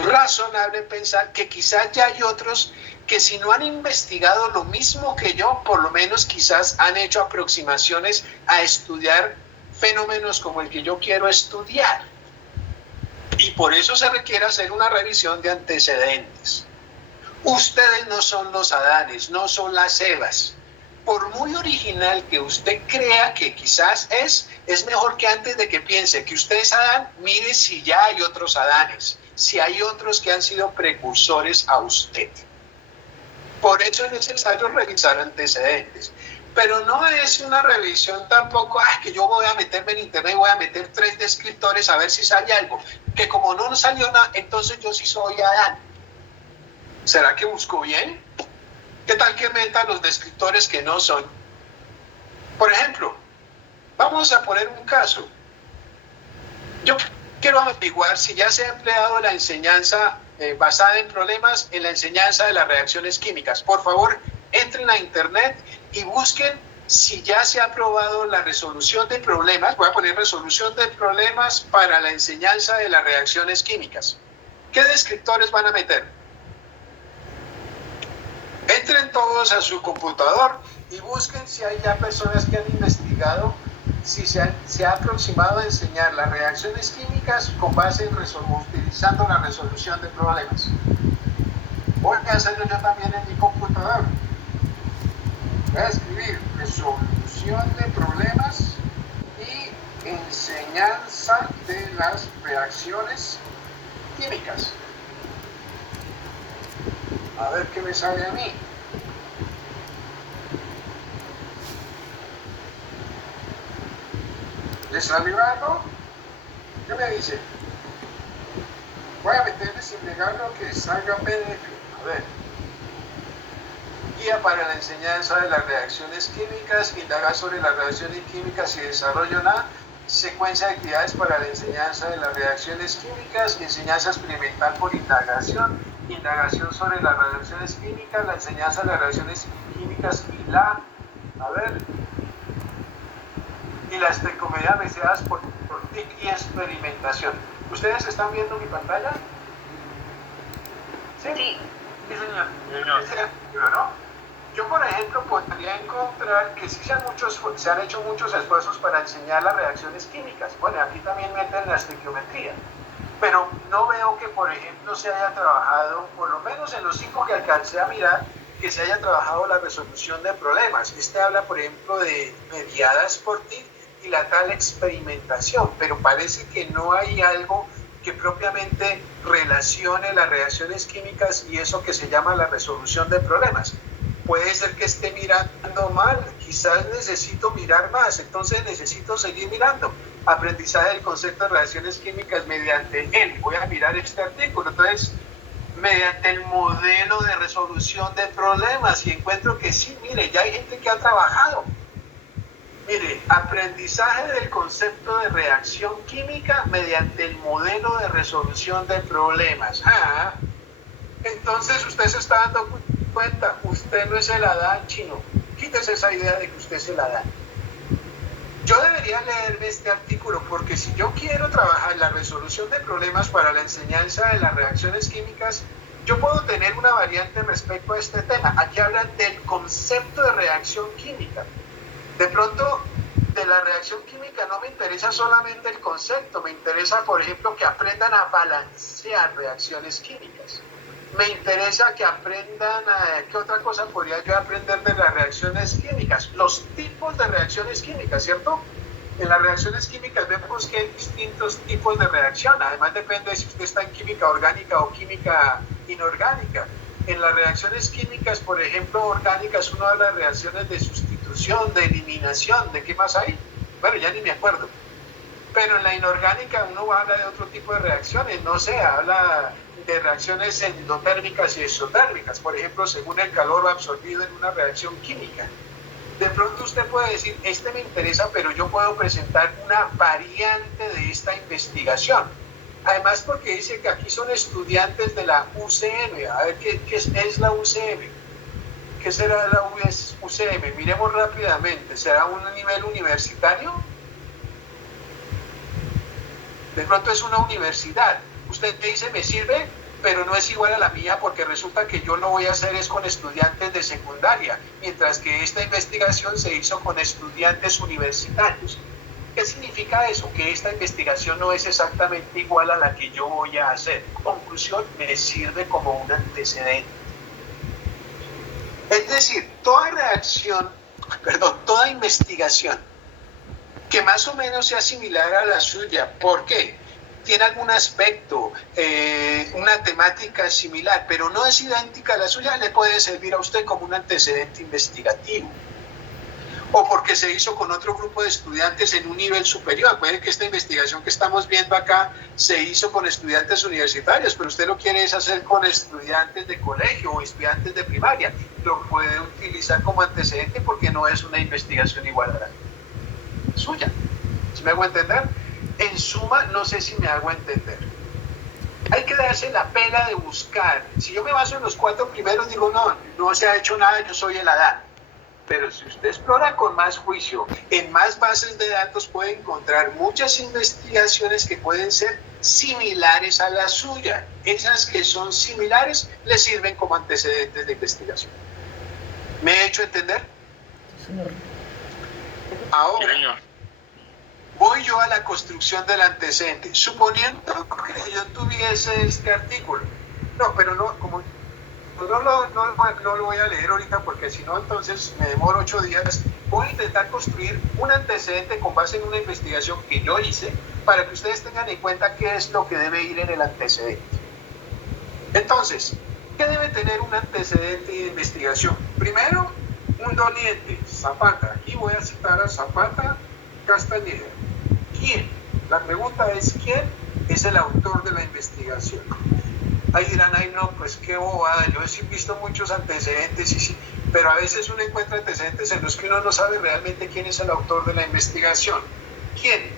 razonable pensar que quizás ya hay otros que si no han investigado lo mismo que yo, por lo menos quizás han hecho aproximaciones a estudiar fenómenos como el que yo quiero estudiar. Y por eso se requiere hacer una revisión de antecedentes. Ustedes no son los Adanes, no son las Evas. Por muy original que usted crea que quizás es mejor que antes de que piense que usted es Adán, mire si ya hay otros Adanes, si hay otros que han sido precursores a usted. Por eso es necesario revisar antecedentes. Pero no es una revisión tampoco, que yo voy a meterme en internet y voy a meter 3 descriptores a ver si sale algo. Que como no salió nada, entonces yo sí soy Adán. ¿Será que busco bien? ¿Qué tal que meta los descriptores que no son? Por ejemplo, vamos a poner un caso. Yo quiero averiguar si ya se ha empleado la enseñanza basada en problemas en la enseñanza de las reacciones químicas. Por favor, entren a internet y busquen si ya se ha aprobado la resolución de problemas. Voy a poner resolución de problemas para la enseñanza de las reacciones químicas. ¿Qué descriptores van a meter? Entren todos a su computador y busquen si hay ya personas que han investigado si se ha aproximado a enseñar las reacciones químicas con base en utilizando la resolución de problemas. Voy a hacerlo yo también en mi computador. Voy a escribir resolución de problemas y enseñanza de las reacciones químicas. A ver qué me sale a mí. ¿Les salió algo? ¿Qué me dice? Voy a meterle sin negarlo que salga PDF. A ver. Guía para la enseñanza de las reacciones químicas, indagar sobre las reacciones químicas y desarrollo una secuencia de actividades para la enseñanza de las reacciones químicas, enseñanza experimental por indagación, indagación sobre las reacciones químicas, la enseñanza de las reacciones químicas y las estequiometrías deseadas por TIC y experimentación. ¿Ustedes están viendo mi pantalla? ¿Sí? Sí, señor. ¿No? Yo, por ejemplo, podría encontrar que sí se han hecho muchos esfuerzos para enseñar las reacciones químicas. Bueno, aquí también meten la estequiometría. Pero no veo que, por ejemplo, se haya trabajado, por lo menos en los 5 que alcancé a mirar, que se haya trabajado la resolución de problemas. Este habla, por ejemplo, de mediadas por TIC y la tal experimentación, pero parece que no hay algo que propiamente relacione las reacciones químicas y eso que se llama la resolución de problemas. Puede ser que esté mirando mal, quizás necesito mirar más, entonces necesito seguir mirando. Aprendizaje del concepto de reacciones químicas mediante él. Voy a mirar este artículo, entonces, mediante el modelo de resolución de problemas, y encuentro que sí, mire, ya hay gente que ha trabajado. Mire, aprendizaje del concepto de reacción química mediante el modelo de resolución de problemas. Entonces usted se está dando cuenta, usted no es el Adán chino. Quítese esa idea de que usted es el Adán. Yo debería leerme este artículo porque si yo quiero trabajar la resolución de problemas para la enseñanza de las reacciones químicas, yo puedo tener una variante respecto a este tema. Aquí hablan del concepto de reacción química. De pronto, de la reacción química no me interesa solamente el concepto, me interesa, por ejemplo, que aprendan a balancear reacciones químicas. Me interesa que aprendan, ¿qué otra cosa podría yo aprender de las reacciones químicas? Los tipos de reacciones químicas, ¿cierto? En las reacciones químicas vemos que hay distintos tipos de reacción, además depende si usted está en química orgánica o química inorgánica. En las reacciones químicas, por ejemplo, orgánicas, uno habla de reacciones de sustitución, de eliminación, ¿de qué más hay? Bueno, ya ni me acuerdo. Pero en la inorgánica uno habla de otro tipo de reacciones, no sé, habla de reacciones endotérmicas y exotérmicas, por ejemplo, según el calor absorbido en una reacción química. De pronto usted puede decir, este me interesa, pero yo puedo presentar una variante de esta investigación. Además, porque dice que aquí son estudiantes de la UCM. A ver, ¿qué es la UCM? ¿Qué será la UCM? Miremos rápidamente. ¿Será un nivel universitario? De pronto es una universidad. Usted te dice, me sirve, pero no es igual a la mía porque resulta que yo lo voy a hacer es con estudiantes de secundaria, mientras que esta investigación se hizo con estudiantes universitarios. ¿Qué significa eso? Que esta investigación no es exactamente igual a la que yo voy a hacer. Conclusión, me sirve como un antecedente. Es decir, toda investigación que más o menos sea similar a la suya. ¿Por qué? Tiene algún aspecto, una temática similar, pero no es idéntica a la suya, le puede servir a usted como un antecedente investigativo. O porque se hizo con otro grupo de estudiantes en un nivel superior. Puede que esta investigación que estamos viendo acá se hizo con estudiantes universitarios, pero usted lo quiere hacer con estudiantes de colegio o estudiantes de primaria. Lo puede utilizar como antecedente porque no es una investigación igual a la suya. ¿Sí me hago entender? En suma, no sé si me hago entender. Hay que darse la pena de buscar. Si yo me baso en los 4 primeros, digo, no se ha hecho nada, yo soy el Adán. Pero si usted explora con más juicio, en más bases de datos puede encontrar muchas investigaciones que pueden ser similares a la suya. Esas que son similares le sirven como antecedentes de investigación. ¿Me he hecho entender? Señor. Ahora, voy yo a la construcción del antecedente. Suponiendo que yo tuviese este artículo. No, pero no, como no lo voy a leer ahorita porque si no entonces me demoro 8 días. Voy a intentar construir un antecedente con base en una investigación que yo hice para que ustedes tengan en cuenta qué es lo que debe ir en el antecedente. Entonces, ¿qué debe tener un antecedente de investigación? Primero, un doliente, Zapata. Aquí voy a citar a Zapata Castañeda. ¿Quién? La pregunta es ¿quién es el autor de la investigación? Ahí dirán, ay no, pues qué bobada, yo he visto muchos antecedentes, y sí, pero a veces uno encuentra antecedentes en los que uno no sabe realmente quién es el autor de la investigación. ¿Quién?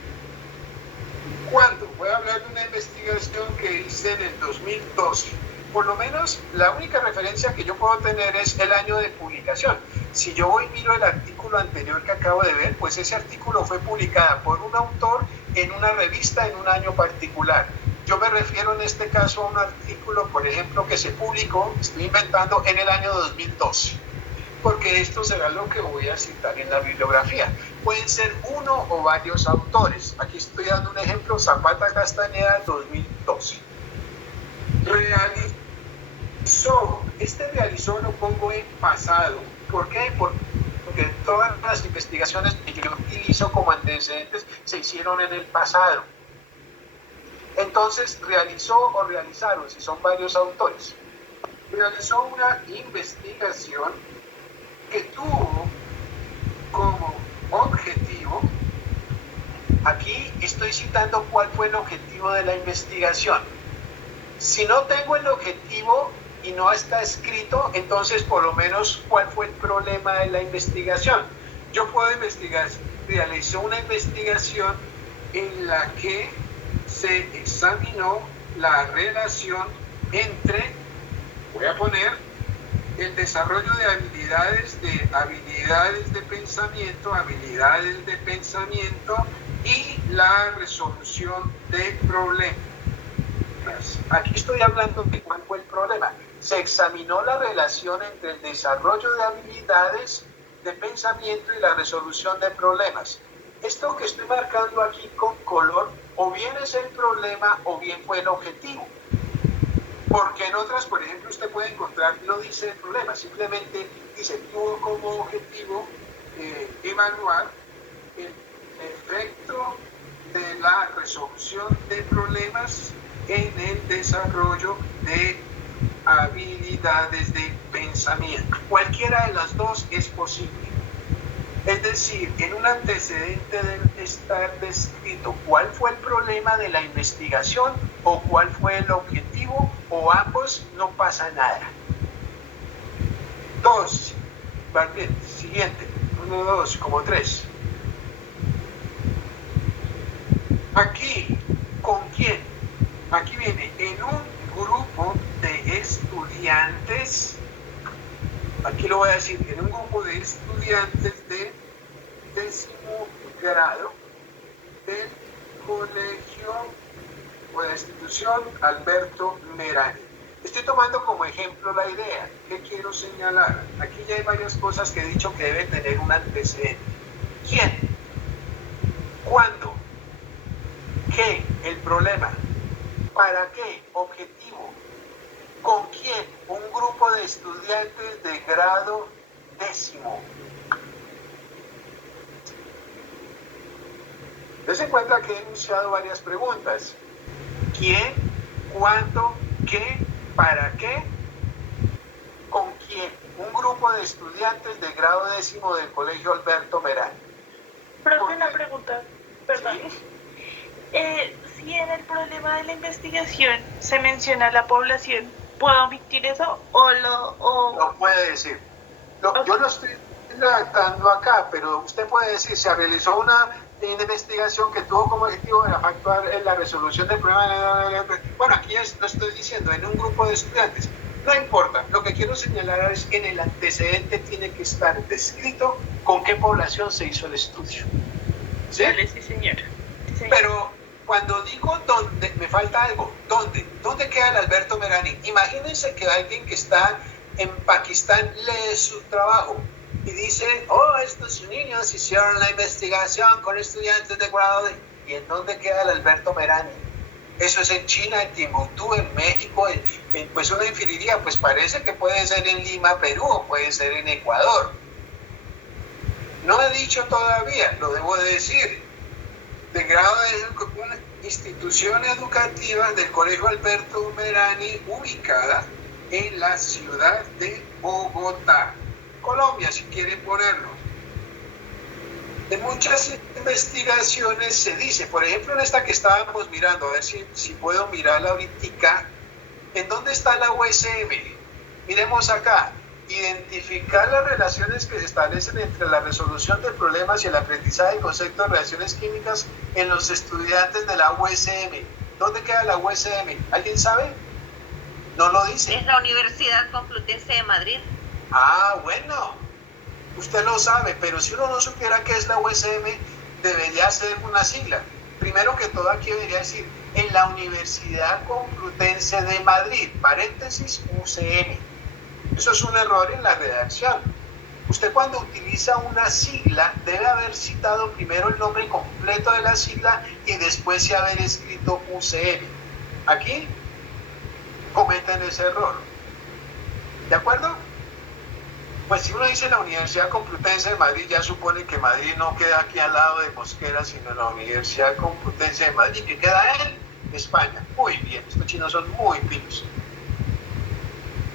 ¿Cuándo? Voy a hablar de una investigación que hice en el 2012. Por lo menos la única referencia que yo puedo tener es el año de publicación. Si yo voy y miro el artículo anterior que acabo de ver, pues ese artículo fue publicado por un autor en una revista en un año particular. Yo me refiero en este caso a un artículo, por ejemplo, que se publicó, estoy inventando, en el año 2012, porque esto será lo que voy a citar en la bibliografía. Pueden ser uno o varios autores. Aquí estoy dando un ejemplo, Zapata Castañeda 2012. Realizó lo pongo en pasado. ¿Por qué? Porque todas las investigaciones que yo utilizo como antecedentes se hicieron en el pasado. Entonces, realizó o realizaron, si son varios autores, realizó una investigación que tuvo como objetivo, aquí estoy citando cuál fue el objetivo de la investigación. Si no tengo el objetivo y no está escrito, entonces por lo menos cuál fue el problema de la investigación. Yo puedo investigar, realizó una investigación en la que se examinó la relación entre, voy a poner, el desarrollo de habilidades de pensamiento y la resolución de problemas. Aquí estoy hablando de cuál fue el problema. Se examinó la relación entre el desarrollo de habilidades de pensamiento y la resolución de problemas. Esto que estoy marcando aquí con color, o bien es el problema o bien fue el objetivo. Porque en otras, por ejemplo, usted puede encontrar, no dice el problema, simplemente dice, tuvo como objetivo evaluar el efecto de la resolución de problemas en el desarrollo de habilidades de pensamiento. Cualquiera de las dos es posible. Es decir, en un antecedente debe estar descrito cuál fue el problema de la investigación o cuál fue el objetivo, o ambos, no pasa nada. 2, bien, siguiente, 1, 2, como 3. Aquí, ¿con quién? Aquí viene, en un grupo de estudiantes, aquí lo voy a decir, en un grupo de estudiantes de 10º grado del Colegio de la institución Alberto Merani. Estoy tomando como ejemplo la idea. ¿Qué quiero señalar? Aquí ya hay varias cosas que he dicho que deben tener un antecedente. ¿Quién? ¿Cuándo? ¿Qué? El problema. ¿Para qué? Objetivo. ¿Con quién? Un grupo de estudiantes de grado 10º. Se encuentra que he enunciado varias preguntas. ¿Quién? ¿Cuándo? ¿Qué? ¿Para qué? ¿Con quién? Un grupo de estudiantes de grado 10º del Colegio Alberto Merani. Profe, una pregunta, perdón. ¿Sí? Si en el problema de la investigación se menciona la población, ¿puedo omitir eso o No puede decir. Okay. Yo lo estoy redactando acá, pero usted puede decir, se realizó una investigación que tuvo como objetivo actuar en la resolución del problema. Bueno, aquí lo estoy diciendo, en un grupo de estudiantes. No importa, lo que quiero señalar es que en el antecedente tiene que estar descrito con qué población se hizo el estudio. ¿Sí? Vale, sí, señor. Sí, señor. Pero cuando digo dónde, me falta algo. ¿Dónde? ¿Dónde queda el Alberto Merani? Imagínense que alguien que está en Pakistán lee su trabajo y dice, oh, estos niños hicieron la investigación con estudiantes de grado de... ¿Y en dónde queda el Alberto Merani? Eso es en China, en Timbuktu, en México, pues uno inferiría, pues parece que puede ser en Lima, Perú, o puede ser en Ecuador. No he dicho todavía, lo debo de decir, de grado de una institución educativa del Colegio Alberto Merani ubicada en la ciudad de Bogotá, Colombia, si quieren ponerlo. En muchas investigaciones se dice, por ejemplo en esta que estábamos mirando, a ver si puedo mirarla ahorita, ¿en dónde está la USM? Miremos acá, identificar las relaciones que se establecen entre la resolución de problemas y el aprendizaje del concepto de reacciones químicas en los estudiantes de la USM. ¿Dónde queda la USM? ¿Alguien sabe? No lo dice. Es la Universidad Complutense de Madrid. Ah, bueno. Usted lo sabe, pero si uno no supiera qué es la USM, debería ser una sigla. Primero que todo, aquí debería decir, en la Universidad Complutense de Madrid, paréntesis, UCM. Eso es un error en la redacción. Usted cuando utiliza una sigla, debe haber citado primero el nombre completo de la sigla y después sí haber escrito UCM. Aquí cometen ese error. ¿De acuerdo? Pues si uno dice la Universidad Complutense de Madrid, ya supone que Madrid no queda aquí al lado de Mosquera, sino la Universidad Complutense de Madrid, que queda en España. Muy bien, estos chinos son muy pinos.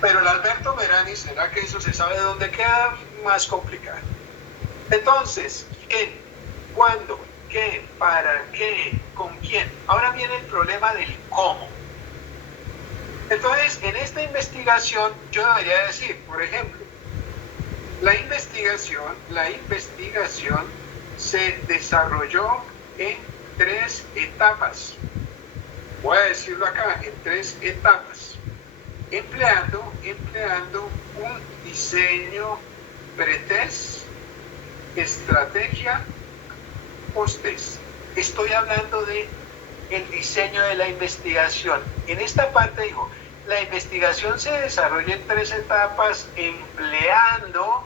Pero el Alberto Merani, ¿será que eso se sabe de dónde queda? Más complicado. Entonces, ¿quién? ¿Cuándo? ¿Qué? ¿Para qué? ¿Con quién? Ahora viene el problema del cómo. Entonces, en esta investigación, yo debería decir, por ejemplo, la investigación se desarrolló en 3 etapas. Voy a decirlo acá, en 3 etapas. Empleando un diseño pre-test, estrategia, post-test. Estoy hablando de el diseño de la investigación. En esta parte digo, la investigación se desarrolla en 3 etapas empleando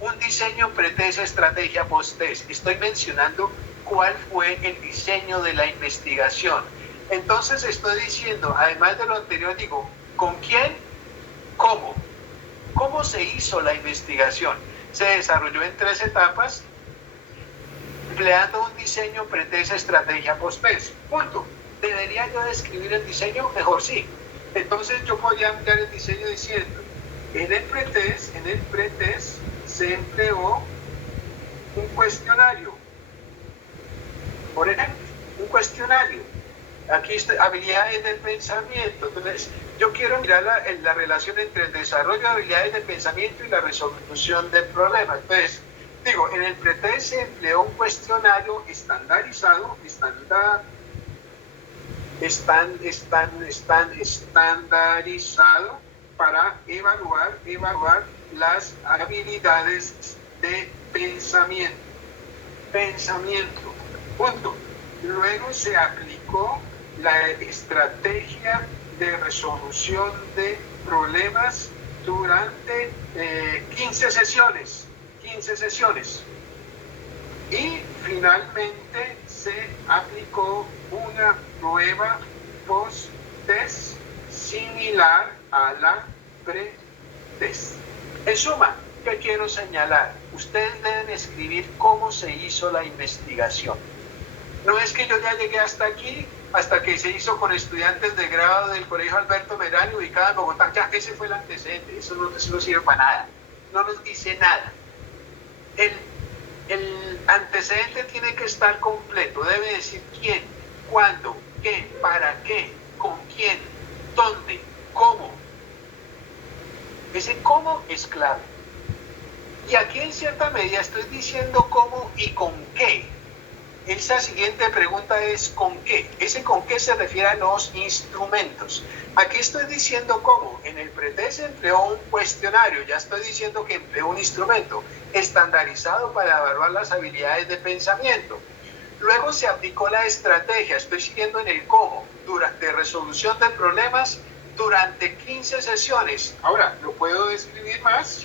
un diseño pre-test, estrategia, post-test. Estoy mencionando cuál fue el diseño de la investigación. Entonces estoy diciendo, además de lo anterior, digo, ¿con quién? ¿Cómo? ¿Cómo se hizo la investigación? Se desarrolló en 3 etapas, empleando un diseño pre-test, estrategia, post-test. Punto. ¿Debería yo describir el diseño? Mejor sí. Entonces yo podría ampliar el diseño diciendo, en el pre-test se empleó un cuestionario. Por ejemplo, un cuestionario. Aquí está habilidades del pensamiento. Entonces, yo quiero mirar la relación entre el desarrollo de habilidades del pensamiento y la resolución del problema. Entonces, digo, en el pre-test se empleó un cuestionario estandarizado, estandarizado para evaluar las habilidades de pensamiento. Punto. Luego se aplicó aplicó la estrategia de resolución de problemas durante 15 sesiones. Y finalmente se aplicó una prueba post-test similar a la pre-test. En suma, ¿qué quiero señalar? Ustedes deben escribir cómo se hizo la investigación. No es que yo ya llegué hasta aquí, hasta que se hizo con estudiantes de grado del Colegio Alberto Merani ubicado en Bogotá. Ya ese fue el antecedente, eso no sirve para nada, no nos dice nada. El antecedente tiene que estar completo, debe decir quién, cuándo, qué, para qué, con quién, dónde, cómo. Ese cómo es clave. Y aquí en cierta medida estoy diciendo cómo y con qué. Esa siguiente pregunta es ¿con qué? Ese con qué se refiere a los instrumentos. Aquí estoy diciendo cómo. En el pretest se empleó un cuestionario, ya estoy diciendo que empleó un instrumento estandarizado para evaluar las habilidades de pensamiento. Luego se aplicó la estrategia, estoy siguiendo en el cómo, durante resolución de problemas durante 15 sesiones. Ahora, ¿lo puedo describir más?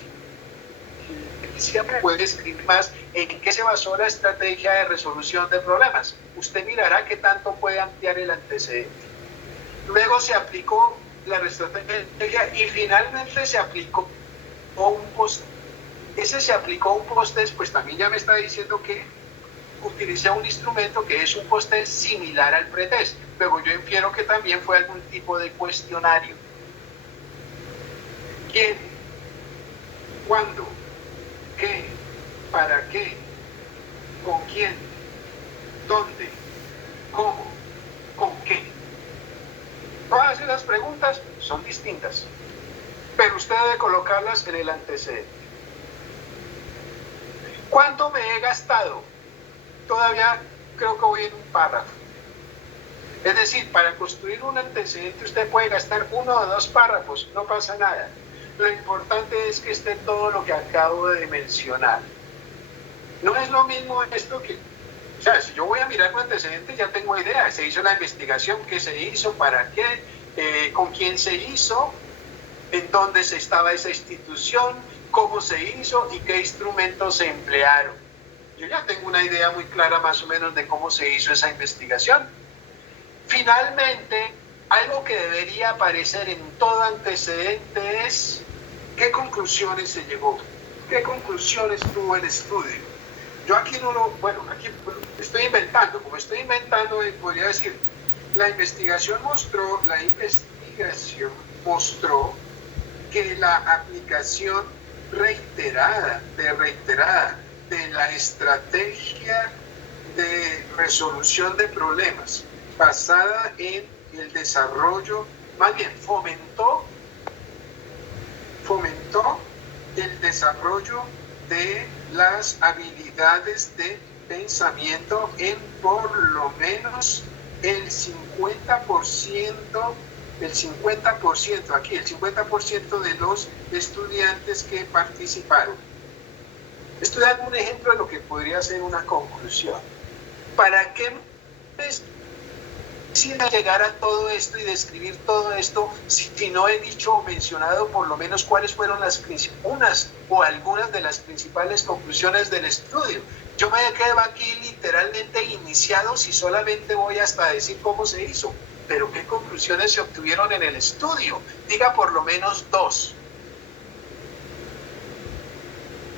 Puede escribir más en qué se basó la estrategia de resolución de problemas. Usted mirará qué tanto puede ampliar el antecedente. Luego se aplicó la estrategia y finalmente se aplicó un post. Ese se aplicó un post-test, pues también ya me está diciendo que utilicé un instrumento que es un post-test similar al pretest. Luego yo infiero que también fue algún tipo de cuestionario. ¿Quién? ¿Cuándo? ¿Qué? ¿Para qué? ¿Con quién? ¿Dónde? ¿Cómo? ¿Con qué? Todas esas preguntas son distintas, pero usted debe colocarlas en el antecedente. ¿Cuánto me he gastado? Todavía creo que voy en un párrafo. Es decir, para construir un antecedente usted puede gastar 1 o 2 párrafos, no pasa nada. Lo importante es que esté todo lo que acabo de mencionar. No es lo mismo esto que... O sea, si yo voy a mirar un antecedente ya tengo idea. Se hizo la investigación, qué se hizo, para qué, con quién se hizo, en dónde se estaba esa institución, cómo se hizo y qué instrumentos se emplearon. Yo ya tengo una idea muy clara más o menos de cómo se hizo esa investigación. Finalmente, algo que debería aparecer en todo antecedente es qué conclusiones se llegó, qué conclusiones tuvo el estudio. Yo aquí no lo, aquí estoy inventando, como estoy inventando, podría decir, la investigación mostró que la aplicación reiterada de la estrategia de resolución de problemas basada en el desarrollo, más bien fomentó el desarrollo de las habilidades de pensamiento en por lo menos el 50% de los estudiantes que participaron. Estoy dando un ejemplo de lo que podría ser una conclusión. ¿Para qué llegar a todo esto y describir todo esto si no he dicho o mencionado por lo menos cuáles fueron unas o algunas de las principales conclusiones del estudio? Yo me quedo aquí literalmente iniciado si solamente voy hasta decir cómo se hizo, pero qué conclusiones se obtuvieron en el estudio. Diga por lo menos 2.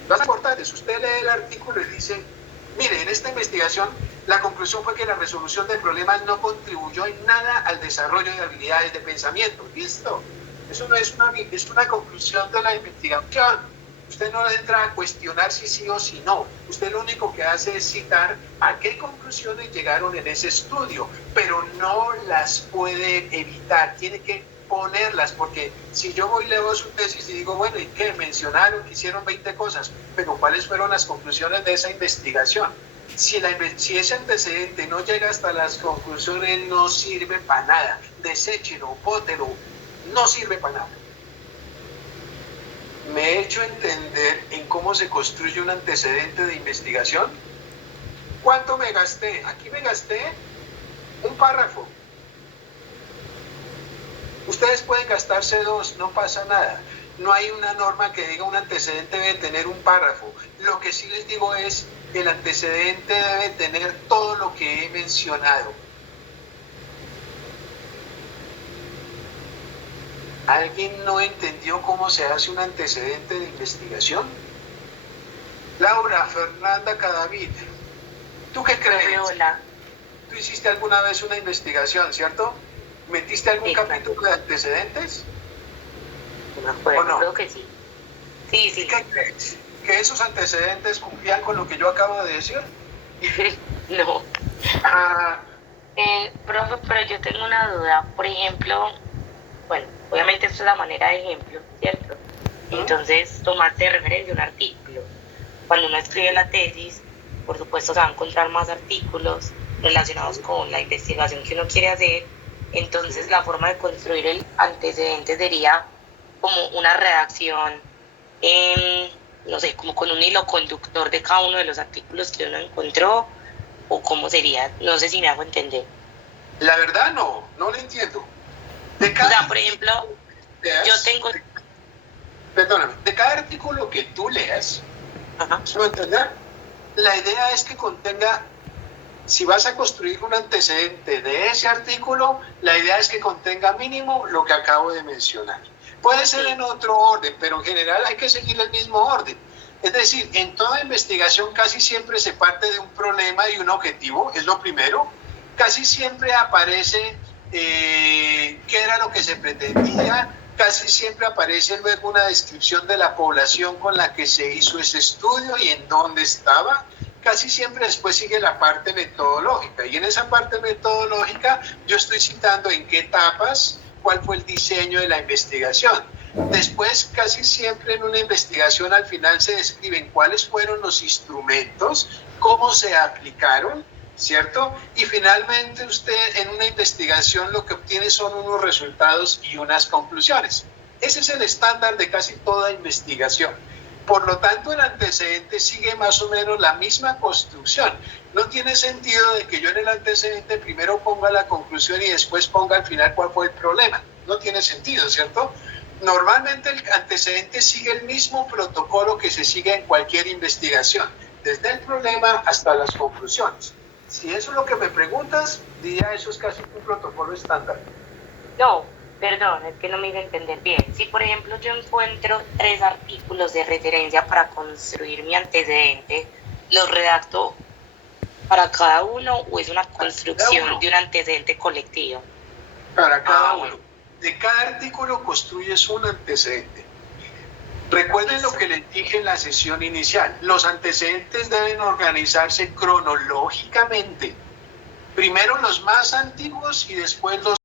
Las importantes, usted lee el artículo y dice, mire, en esta investigación la conclusión fue que la resolución de problemas no contribuyó en nada al desarrollo de habilidades de pensamiento. ¿Listo? Eso no es una conclusión de la investigación. Usted no entra a cuestionar si sí o si no. Usted lo único que hace es citar a qué conclusiones llegaron en ese estudio, pero no las puede evitar. Tiene que ponerlas, porque si yo voy y leo su tesis y digo, bueno, ¿y qué? Mencionaron que hicieron 20 cosas, pero ¿cuáles fueron las conclusiones de esa investigación? Si ese antecedente no llega hasta las conclusiones, no sirve para nada. Deséchelo, bótelo, no sirve para nada. ¿Me he hecho entender en cómo se construye un antecedente de investigación? ¿Cuánto me gasté? Aquí me gasté un párrafo. Ustedes pueden gastarse 2, no pasa nada. No hay una norma que diga un antecedente debe tener un párrafo. Lo que sí les digo es que el antecedente debe tener todo lo que he mencionado. ¿Alguien no entendió cómo se hace un antecedente de investigación? Laura, Fernanda, Cadavid, ¿tú qué crees? Hola. ¿Tú hiciste alguna vez una investigación, cierto? ¿Metiste algún Sí, capítulo de antecedentes? No me acuerdo, ¿O no? creo que sí. Sí, sí. ¿Qué crees? ¿Que esos antecedentes cumplían con lo que yo acabo de decir? No. Ah, Profe, pero yo tengo una duda. Por ejemplo, bueno, obviamente esto es la manera de ejemplo, ¿cierto? Entonces, tomaste de referencia un artículo. Cuando uno escribe la tesis, por supuesto se va a encontrar más artículos relacionados con la investigación que uno quiere hacer. Entonces, la forma de construir el antecedente sería como una redacción, no sé, como con un hilo conductor de cada uno de los artículos que uno encontró, o cómo sería, no sé si me hago entender. la verdad no lo entiendo. O sea, por ejemplo, yo tengo... Perdóname, de cada artículo que tú leas, Ajá. ¿me entender? La idea es que contenga, si vas a construir un antecedente de ese artículo, la idea es que contenga mínimo lo que acabo de mencionar. Puede ser en otro orden, pero en general hay que seguir el mismo orden. Es decir, en toda investigación casi siempre se parte de un problema y un objetivo, es lo primero. Casi siempre aparece qué era lo que se pretendía, casi siempre aparece luego una descripción de la población con la que se hizo ese estudio y en dónde estaba. Casi siempre después sigue la parte metodológica, y en esa parte metodológica yo estoy citando en qué etapas, cuál fue el diseño de la investigación. Después, casi siempre en una investigación al final se describen cuáles fueron los instrumentos, cómo se aplicaron, ¿cierto? Y finalmente usted en una investigación lo que obtiene son unos resultados y unas conclusiones. Ese es el estándar de casi toda investigación. Por lo tanto, el antecedente sigue más o menos la misma construcción. No tiene sentido de que yo en el antecedente primero ponga la conclusión y después ponga al final cuál fue el problema. No tiene sentido, ¿cierto? Normalmente el antecedente sigue el mismo protocolo que se sigue en cualquier investigación, desde el problema hasta las conclusiones. Si eso es lo que me preguntas, diría eso es casi un protocolo estándar. No, perdón, es que no me hice entender bien. Si, por ejemplo, yo encuentro 3 artículos de referencia para construir mi antecedente, ¿los redacto para cada uno o es una construcción de un antecedente colectivo? Para cada uno. De cada artículo construyes un antecedente. Recuerden lo que les dije en la sesión inicial. Los antecedentes deben organizarse cronológicamente. Primero los más antiguos y después los